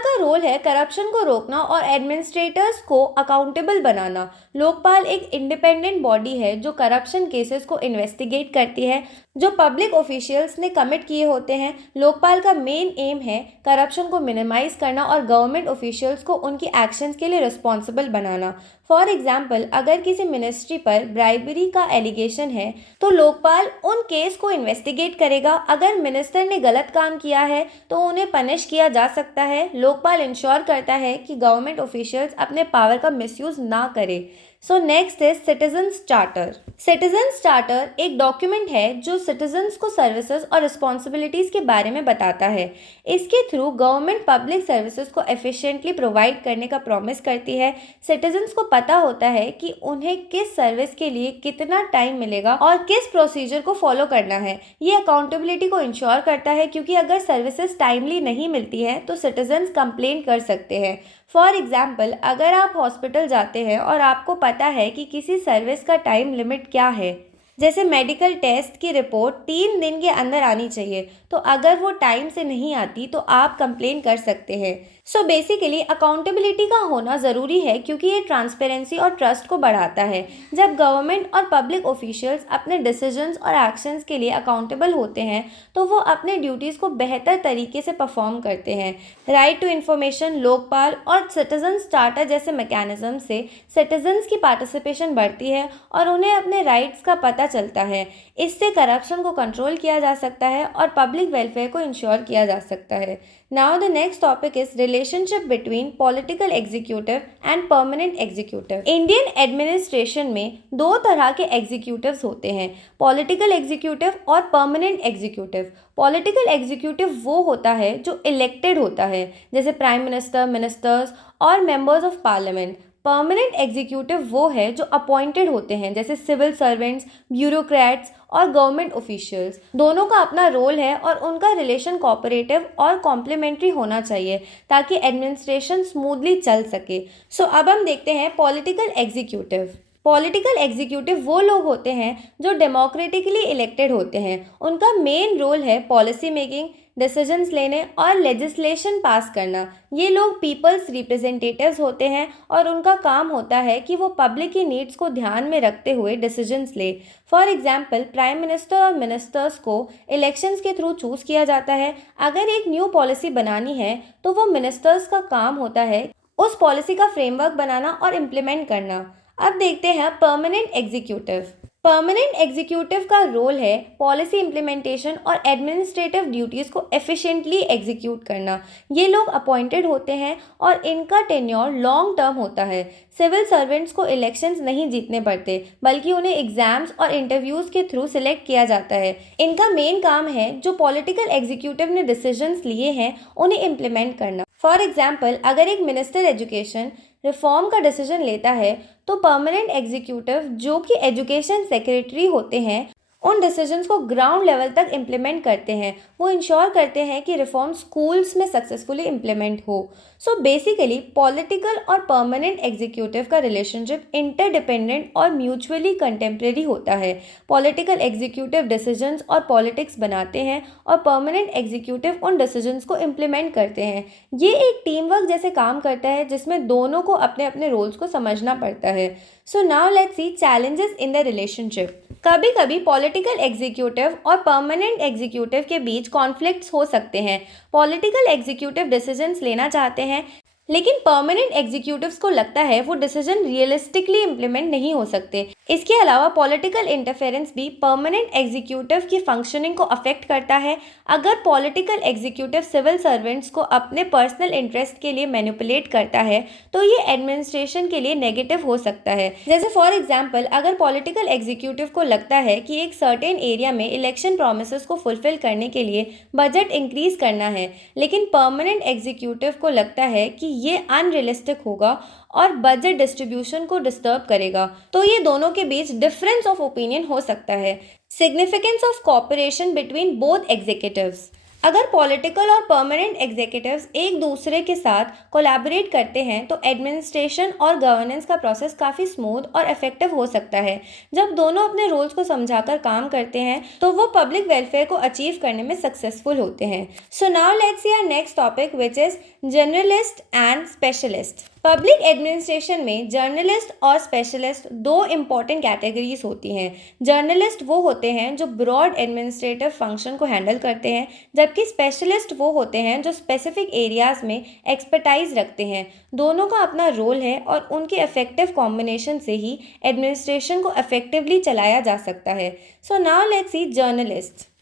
का रोल है करप्शन को रोकना और एडमिनिस्ट्रेटर्स को अकाउंटेबल बनाना। लोकपाल एक इंडिपेंडेंट बॉडी है जो करप्शन केसेस को इन्वेस्टिगेट करती है जो पब्लिक ऑफिशियल्स ने कमिट किए होते हैं। लोकपाल का मेन एम है करप्शन को मिनिमाइज करना और गवर्नमेंट ऑफिशियल्स को उनकी एक्शंस के लिए रिस्पॉन्सिबल बनाना। फॉर एग्जाम्पल, अगर किसी मिनिस्ट्री पर ब्राइबरी का एलिगेशन है तो लोकपाल उन केस को इन्वेस्टिगेट करेगा। अगर मिनिस्टर ने गलत काम किया है तो उन्हें पनिश किया जा सकता है। लोकपाल इंश्योर करता है कि गवर्नमेंट ऑफिशियल्स अपने पावर का मिसयूज ना करें। So next is citizens charter. Citizens charter एक डॉक्यूमेंट है जो सिटीजन्स को सर्विसेज और रिस्पॉन्सिबिलिटीज़ के बारे में बताता है। इसके थ्रू गवर्नमेंट पब्लिक सर्विसेज को एफिशिएंटली प्रोवाइड करने का प्रॉमिस करती है। सिटीजन्स को पता होता है कि उन्हें किस सर्विस के लिए कितना टाइम मिलेगा और किस प्रोसीजर को फॉलो करना है। ये अकाउंटेबिलिटी को इंश्योर करता है क्योंकि अगर सर्विसेज टाइमली नहीं मिलती है तो सिटीजन्स कंप्लेन कर सकते हैं। फॉर एग्जाम्पल, अगर आप हॉस्पिटल जाते हैं और आपको पता है कि किसी सर्विस का टाइम लिमिट क्या है, जैसे मेडिकल टेस्ट की रिपोर्ट 3 दिन के अंदर आनी चाहिए, तो अगर वो टाइम से नहीं आती तो आप कंप्लेन कर सकते हैं। सो बेसिकली अकाउंटेबिलिटी का होना ज़रूरी है क्योंकि ये ट्रांसपेरेंसी और ट्रस्ट को बढ़ाता है। जब गवर्नमेंट और पब्लिक ऑफिशियल्स अपने डिसीजंस और एक्शंस के लिए अकाउंटेबल होते हैं तो वो अपने ड्यूटीज़ को बेहतर तरीके से परफॉर्म करते हैं। राइट टू इन्फॉर्मेशन, लोकपाल और सिटीजन्स चार्टर जैसे मैकेनिज्म से सिटीजन्स की पार्टिसिपेशन बढ़ती है और उन्हें अपने राइट्स का पता चलता है। इससे करप्शन को कंट्रोल किया जा सकता है और पब्लिक वेलफेयर को इंश्योर किया जा सकता है। Now the next topic is relationship between political executive and permanent executive. Indian administration में 2 तरह के एग्जीक्यूटिव्स होते हैं, पॉलिटिकल एग्जीक्यूटिव और परमानेंट एग्जीक्यूटिव। पॉलिटिकल एग्जीक्यूटिव वो होता है जो इलेक्टेड होता है, जैसे प्राइम मिनिस्टर, मिनिस्टर्स और members of parliament. Permanent executive वो है जो अपॉइंटेड होते हैं, जैसे सिविल सर्वेंट्स, ब्यूरोक्रेट्स और गवर्नमेंट ऑफिशियल्स। दोनों का अपना रोल है और उनका रिलेशन कोऑपरेटिव और कॉम्प्लीमेंट्री होना चाहिए ताकि एडमिनिस्ट्रेशन स्मूथली चल सके। सो अब हम देखते हैं पॉलिटिकल एग्जीक्यूटिव। पॉलिटिकल एग्जीक्यूटिव वो लोग होते हैं जो डेमोक्रेटिकली इलेक्टेड होते हैं। उनका मेन रोल है पॉलिसी मेकिंग, डिसीजंस लेने और लेजिस्लेशन पास करना। ये लोग पीपल्स रिप्रेजेंटेटिव्स होते हैं और उनका काम होता है कि वो पब्लिक की नीड्स को ध्यान में रखते हुए डिसीजंस ले। फॉर एग्जाम्पल, प्राइम मिनिस्टर और मिनिस्टर्स को इलेक्शंस के थ्रू चूज़ किया जाता है। अगर एक न्यू पॉलिसी बनानी है तो वो मिनिस्टर्स का काम होता है उस पॉलिसी का फ्रेमवर्क बनाना और इम्प्लीमेंट करना। अब देखते हैं परमानेंट एग्जीक्यूटिव। परमानेंट एग्जीक्यूटिव का रोल है पॉलिसी इम्प्लीमेंटेशन और एडमिनिस्ट्रेटिव ड्यूटीज़ को एफिशिएंटली एग्जीक्यूट करना। ये लोग अपॉइंटेड होते हैं और इनका टेन्योर लॉन्ग टर्म होता है। सिविल सर्वेंट्स को इलेक्शंस नहीं जीतने पड़ते बल्कि उन्हें एग्जाम्स और इंटरव्यूज़ के थ्रू सिलेक्ट किया जाता है। इनका मेन काम है जो पॉलिटिकल एग्जीक्यूटिव ने डिसीजंस लिए हैं उन्हें इम्प्लीमेंट करना। फॉर एग्जाम्पल, अगर एक मिनिस्टर एजुकेशन रिफॉर्म का डिसीजन लेता है तो परमानेंट एग्जीक्यूटिव जो कि एजुकेशन सेक्रेटरी होते हैं उन डिसीजंस को ग्राउंड लेवल तक इम्प्लीमेंट करते हैं। वो इंश्योर करते हैं कि रिफॉर्म स्कूल्स में सक्सेसफुली इम्प्लीमेंट हो। सो बेसिकली पॉलिटिकल और परमानेंट एग्जीक्यूटिव का रिलेशनशिप इंटरडिपेंडेंट और म्यूचुअली कंटेम्प्रेरी होता है। पॉलिटिकल एग्जीक्यूटिव डिसीजंस और पॉलिटिक्स बनाते हैं और परमानेंट एग्जीक्यूटिव उन डिसीजंस को इम्प्लीमेंट करते हैं। ये एक टीम वर्क जैसे काम करता है जिसमें दोनों को अपने अपने रोल्स को समझना पड़ता है। So now let's C challenges in the relationship. कभी कभी पॉलिटिकल एग्जीक्यूटिव और परमानेंट एग्जीक्यूटिव के बीच कॉन्फ्लिक्ट्स हो सकते हैं। पॉलिटिकल एग्जीक्यूटिव डिसीजंस लेना चाहते हैं लेकिन परमानेंट एग्जीक्यूटिव्स को लगता है वो डिसीजन रियलिस्टिकली इम्प्लीमेंट नहीं हो सकते। इसके अलावा पॉलिटिकल इंटरफेरेंस भी परमानेंट एग्जीक्यूटिव की फंक्शनिंग को अफेक्ट करता है। अगर पॉलिटिकल एग्जीक्यूटिव सिविल सर्वेंट्स को अपने पर्सनल इंटरेस्ट के लिए मैनिपुलेट करता है तो ये एडमिनिस्ट्रेशन के लिए नेगेटिव हो सकता है। जैसे फॉर एग्जाम्पल, अगर पॉलिटिकल एग्जीक्यूटिव को लगता है कि एक सर्टेन एरिया में इलेक्शन प्रोमिसेस को फुलफिल करने के लिए बजट इंक्रीज करना है, लेकिन परमानेंट एग्जीक्यूटिव को लगता है कि ये अनरियलिस्टिक होगा और बजट डिस्ट्रीब्यूशन को डिस्टर्ब करेगा, तो ये दोनों के बीच डिफरेंस ऑफ ओपिनियन हो सकता है। Significance of cooperation between both executives. अगर पॉलिटिकल और परमानेंट एग्जीक्यूटिव्स एक दूसरे के साथ कोलैबोरेट करते हैं तो एडमिनिस्ट्रेशन और गवर्नेंस का प्रोसेस काफ़ी स्मूथ और इफेक्टिव हो सकता है। जब दोनों अपने रोल्स को समझाकर काम करते हैं तो वो पब्लिक वेलफेयर को अचीव करने में सक्सेसफुल होते हैं। So now let's see our next topic which is generalist and specialist. Public administration में जर्नलिस्ट और स्पेशलिस्ट दो इम्पॉर्टेंट कैटेगरीज होती हैं। जर्नलिस्ट वो होते हैं जो ब्रॉड एडमिनिस्ट्रेटिव फंक्शन को हैंडल करते हैं, जबकि स्पेशलिस्ट वो होते हैं जो स्पेसिफिक एरियाज में एक्सपर्टाइज रखते हैं। दोनों का अपना रोल है और उनके इफेक्टिव कॉम्बिनेशन से ही एडमिनिस्ट्रेशन को इफेक्टिवली चलाया जा सकता है। So now let's C journalist.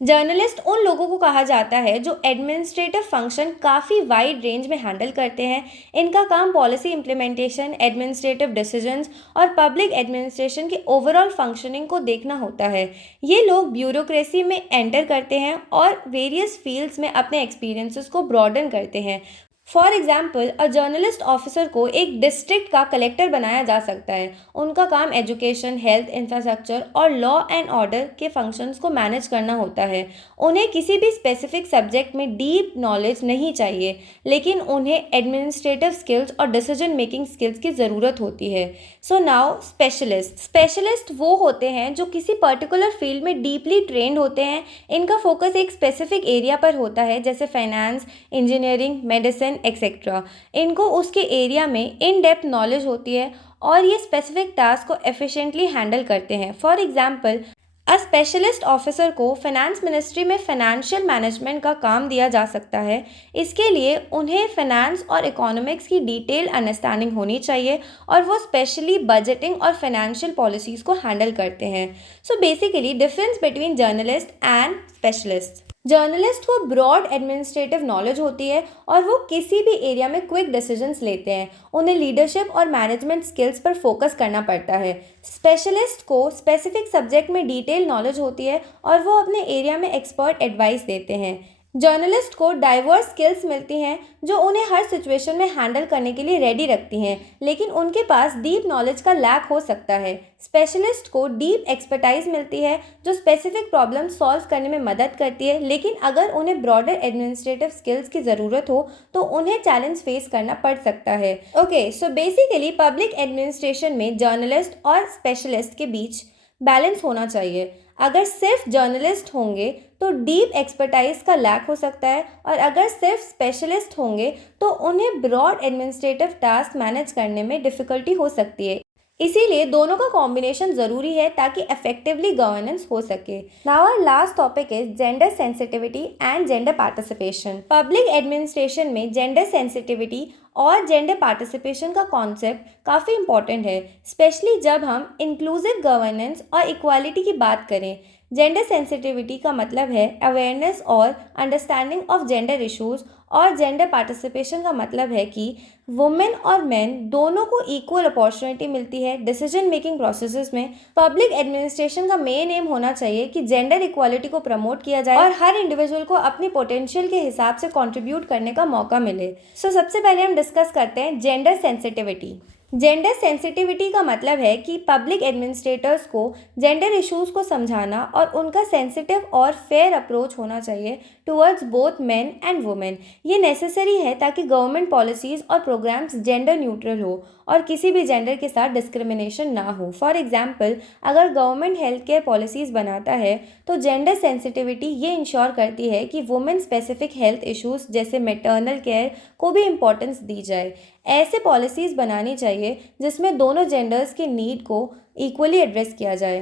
Journalist उन लोगों को कहा जाता है जो एडमिनिस्ट्रेटिव फंक्शन काफ़ी वाइड रेंज में हैंडल करते हैं। इनका काम पॉलिसी इम्प्लीमेंटेशन, एडमिनिस्ट्रेटिव डिसीजंस और पब्लिक एडमिनिस्ट्रेशन के ओवरऑल फंक्शनिंग को देखना होता है। ये लोग ब्यूरोक्रेसी में एंटर करते हैं और वेरियस फील्ड्स में अपने एक्सपीरियंसेस को ब्रॉडन करते हैं। For example, a journalist officer को एक डिस्ट्रिक्ट का कलेक्टर बनाया जा सकता है। उनका काम एजुकेशन, हेल्थ, इंफ्रास्ट्रक्चर और लॉ एंड ऑर्डर के फंक्शंस को मैनेज करना होता है। उन्हें किसी भी स्पेसिफिक सब्जेक्ट में डीप नॉलेज नहीं चाहिए, लेकिन उन्हें एडमिनिस्ट्रेटिव स्किल्स और डिसीजन मेकिंग स्किल्स की ज़रूरत होती है। सो नाउ स्पेशलिस्ट वो होते हैं जो किसी पर्टिकुलर फील्ड में डीपली ट्रेंड होते हैं। इनका फोकस एक स्पेसिफिक एरिया पर होता है, जैसे फाइनेंस, इंजीनियरिंग, मेडिसिन एक्सेट्रा। इनको उसके एरिया में इन डेप्थ नॉलेज होती है और ये स्पेसिफिक टास्क को एफिशिएंटली हैंडल करते हैं। For example, a specialist officer को फाइनेंस मिनिस्ट्री में फाइनेंशियल मैनेजमेंट का काम दिया जा सकता है। इसके लिए उन्हें फाइनेंस और इकोनॉमिक्स की डिटेल अंडरस्टैंडिंग होनी चाहिए और वो स्पेशली बजटिंग और फाइनेंशियल पॉलिसीज़ को हैंडल करते हैं। So basically difference between journalist and specialist. Journalist को ब्रॉड एडमिनिस्ट्रेटिव नॉलेज होती है और वो किसी भी एरिया में क्विक डिसीजंस लेते हैं। उन्हें लीडरशिप और मैनेजमेंट स्किल्स पर फोकस करना पड़ता है। स्पेशलिस्ट को स्पेसिफिक सब्जेक्ट में डिटेल नॉलेज होती है और वो अपने एरिया में एक्सपर्ट एडवाइस देते हैं। जर्नलिस्ट को डाइवर्स स्किल्स मिलती हैं जो उन्हें हर सिचुएशन में हैंडल करने के लिए रेडी रखती हैं, लेकिन उनके पास डीप नॉलेज का लैक हो सकता है। स्पेशलिस्ट को डीप एक्सपर्टाइज मिलती है जो स्पेसिफिक प्रॉब्लम सॉल्व करने में मदद करती है, लेकिन अगर उन्हें ब्रॉडर एडमिनिस्ट्रेटिव स्किल्स की ज़रूरत हो तो उन्हें चैलेंज फेस करना पड़ सकता है। Okay, so basically public administration में जर्नलिस्ट और स्पेशलिस्ट के बीच बैलेंस होना चाहिए। अगर सिर्फ जर्नलिस्ट होंगे तो डीप एक्सपर्टाइज का लैक हो सकता है और अगर सिर्फ स्पेशलिस्ट होंगे तो उन्हें ब्रॉड एडमिनिस्ट्रेटिव टास्क मैनेज करने में डिफ़िकल्टी हो सकती है। इसीलिए दोनों का कॉम्बिनेशन ज़रूरी है ताकि इफेक्टिवली गवर्नेंस हो सके। Now our last topic is gender sensitivity and gender participation. Public administration में जेंडर सेंसिटिविटी और जेंडर पार्टिसिपेशन का कॉन्सेप्ट काफ़ी इंपॉर्टेंट है, स्पेशली जब हम इंक्लूसिव गवर्नेंस और इक्वालिटी की बात करें। जेंडर सेंसिटिविटी का मतलब है अवेयरनेस और अंडरस्टैंडिंग ऑफ जेंडर इश्यूज, और जेंडर पार्टिसिपेशन का मतलब है कि वुमेन और मेन दोनों को इक्वल अपॉर्चुनिटी मिलती है डिसीजन मेकिंग प्रोसेसेस में। पब्लिक एडमिनिस्ट्रेशन का मेन एम होना चाहिए कि जेंडर इक्वालिटी को प्रमोट किया जाए और हर इंडिविजुअल को अपनी पोटेंशियल के हिसाब से कंट्रीब्यूट करने का मौका मिले। सो सबसे पहले हम डिस्कस करते हैं जेंडर सेंसिटिविटी। जेंडर सेंसिटिविटी का मतलब है कि पब्लिक एडमिनिस्ट्रेटर्स को जेंडर इश्यूज को समझाना और उनका सेंसिटिव और फेयर अप्रोच होना चाहिए towards both men and women. ये नेसेसरी है ताकि गवर्नमेंट पॉलिसीज़ और प्रोग्राम्स जेंडर न्यूट्रल हो और किसी भी जेंडर के साथ डिस्क्रिमिनेशन ना हो। फॉर एग्जांपल, अगर गवर्नमेंट हेल्थ केयर पॉलिसीज़ बनाता है तो जेंडर सेंसिटिविटी ये इंश्योर करती है कि वुमेन स्पेसिफिक हेल्थ इश्यूज जैसे मैटरनल केयर को भी इम्पोर्टेंस दी जाए। ऐसे पॉलिसीज़ बनानी चाहिए जिसमें दोनों जेंडर्स के नीड को इक्वली एड्रेस किया जाए।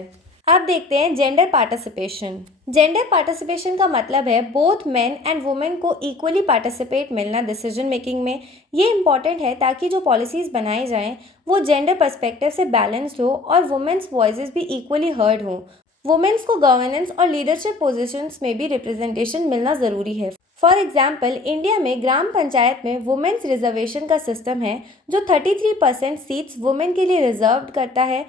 अब देखते हैं जेंडर पार्टिसिपेशन। जेंडर पार्टिसिपेशन का मतलब है बोथ मेन एंड वुमेन को इक्वली पार्टिसिपेट मिलना डिसीजन मेकिंग में। ये इंपॉर्टेंट है ताकि जो पॉलिसीज़ बनाई जाएं वो जेंडर पर्सपेक्टिव से बैलेंस्ड हो और वुमेन्स वॉइसेस भी इक्वली हर्ड हों। वुमेन्स को गवर्नेंस और लीडरशिप पोजीशंस में भी रिप्रेजेंटेशन मिलना ज़रूरी है। फॉर एग्जाम्पल, इंडिया में ग्राम पंचायत में वुमेन्स रिजर्वेशन का सिस्टम है जो 33% सीट्स वुमेन के लिए रिजर्व करता है।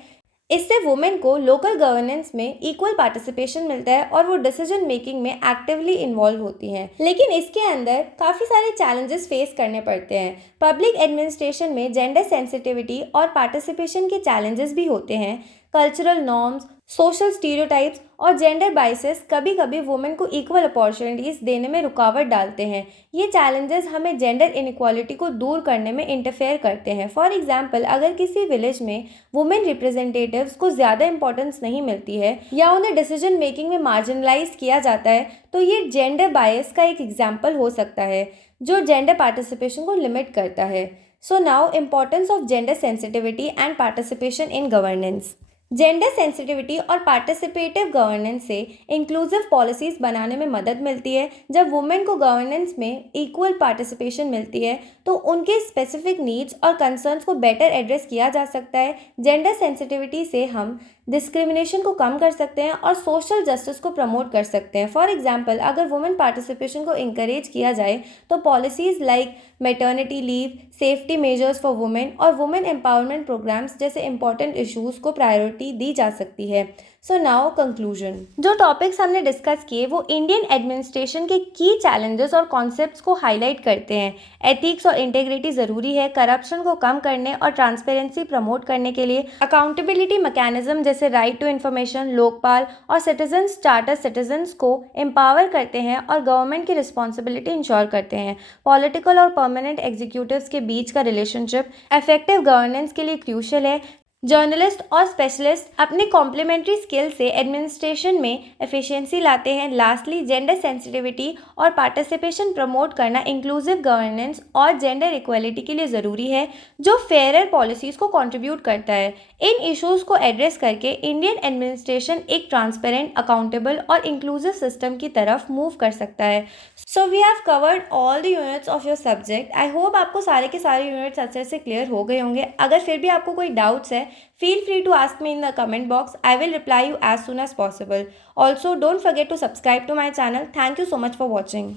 इससे वुमेन को लोकल गवर्नेंस में इक्वल पार्टिसिपेशन मिलता है और वो डिसीजन मेकिंग में एक्टिवली इन्वॉल्व होती हैं। लेकिन इसके अंदर काफ़ी सारे चैलेंजेस फेस करने पड़ते हैं। पब्लिक एडमिनिस्ट्रेशन में जेंडर सेंसिटिविटी और पार्टिसिपेशन के चैलेंजेस भी होते हैं। कल्चरल नॉर्म्स, सोशल स्टीरियोटाइप्स और जेंडर बाइसेस कभी कभी वुमेन को इक्वल अपॉर्चुनिटीज देने में रुकावट डालते हैं। ये चैलेंजेस हमें जेंडर इनइक्वालिटी को दूर करने में इंटरफेयर करते हैं। फॉर एग्जांपल, अगर किसी विलेज में वुमेन रिप्रेजेंटेटिव्स को ज़्यादा इंपॉर्टेंस नहीं मिलती है या उन्हें डिसीजन मेकिंग में मार्जिनलाइज किया जाता है तो ये जेंडर बायस का एक एग्जाम्पल हो सकता है जो जेंडर पार्टिसिपेशन को लिमिट करता है। So now, importance of gender sensitivity and participation in governance. Gender sensitivity और पार्टिसिपेटिव गवर्नेंस से इंक्लूसिव पॉलिसीज़ बनाने में मदद मिलती है। जब वुमेन को गवर्नेंस में इक्वल पार्टिसिपेशन मिलती है तो उनके स्पेसिफिक नीड्स और कंसर्न्स को बेटर एड्रेस किया जा सकता है। जेंडर सेंसिटिविटी से हम डिस्क्रिमिनेशन को कम कर सकते हैं और सोशल जस्टिस को प्रमोट कर सकते हैं। फॉर एग्जांपल, अगर वुमेन पार्टिसिपेशन को इंकरेज किया जाए तो policies like maternity leave, safety measures for women और वुमेन एम्पावरमेंट प्रोग्राम्स जैसे इंपॉर्टेंट इश्यूज़ को प्रायोरिटी दी जा सकती है। So now conclusion. जो टॉपिक्स हमने डिस्कस किए वो इंडियन एडमिनिस्ट्रेशन के की चैलेंजेस और कॉन्सेप्ट्स को हाईलाइट करते हैं। एथिक्स और इंटेग्रिटी ज़रूरी है करप्शन को कम करने और ट्रांसपेरेंसी प्रमोट करने के लिए। अकाउंटेबिलिटी मैकेनिज्म जैसे राइट टू इन्फॉर्मेशन, लोकपाल और सिटीजन्स चार्टर सिटीजन्स को एम्पावर करते हैं और गवर्नमेंट की रिस्पॉन्सिबिलिटी इंश्योर करते हैं। पॉलिटिकल और परमानेंट एग्जीक्यूटिव्स के बीच का रिलेशनशिप इफेक्टिव गवर्नेंस के लिए क्रूशियल है। जर्नलिस्ट और स्पेशलिस्ट अपने कॉम्प्लीमेंट्री स्किल से एडमिनिस्ट्रेशन में एफिशिएंसी लाते हैं। लास्टली, जेंडर सेंसिटिविटी और पार्टिसिपेशन प्रमोट करना इंक्लूसिव गवर्नेंस और जेंडर इक्वलिटी के लिए ज़रूरी है जो फेयरर पॉलिसीज़ को कंट्रीब्यूट करता है। इन इश्यूज़ को एड्रेस करके इंडियन एडमिनिस्ट्रेशन एक ट्रांसपेरेंट, अकाउंटेबल और इंक्लूसिव सिस्टम की तरफ मूव कर सकता है। So we have covered all the units of your subject. I hope आपको सारे के सारे यूनिट्स अच्छे से क्लियर हो गए होंगे। अगर फिर भी आपको कोई डाउट्स है, feel free to ask me in the comment box. I will reply you as soon as possible. Also, don't forget to subscribe to my channel. Thank you so much for watching.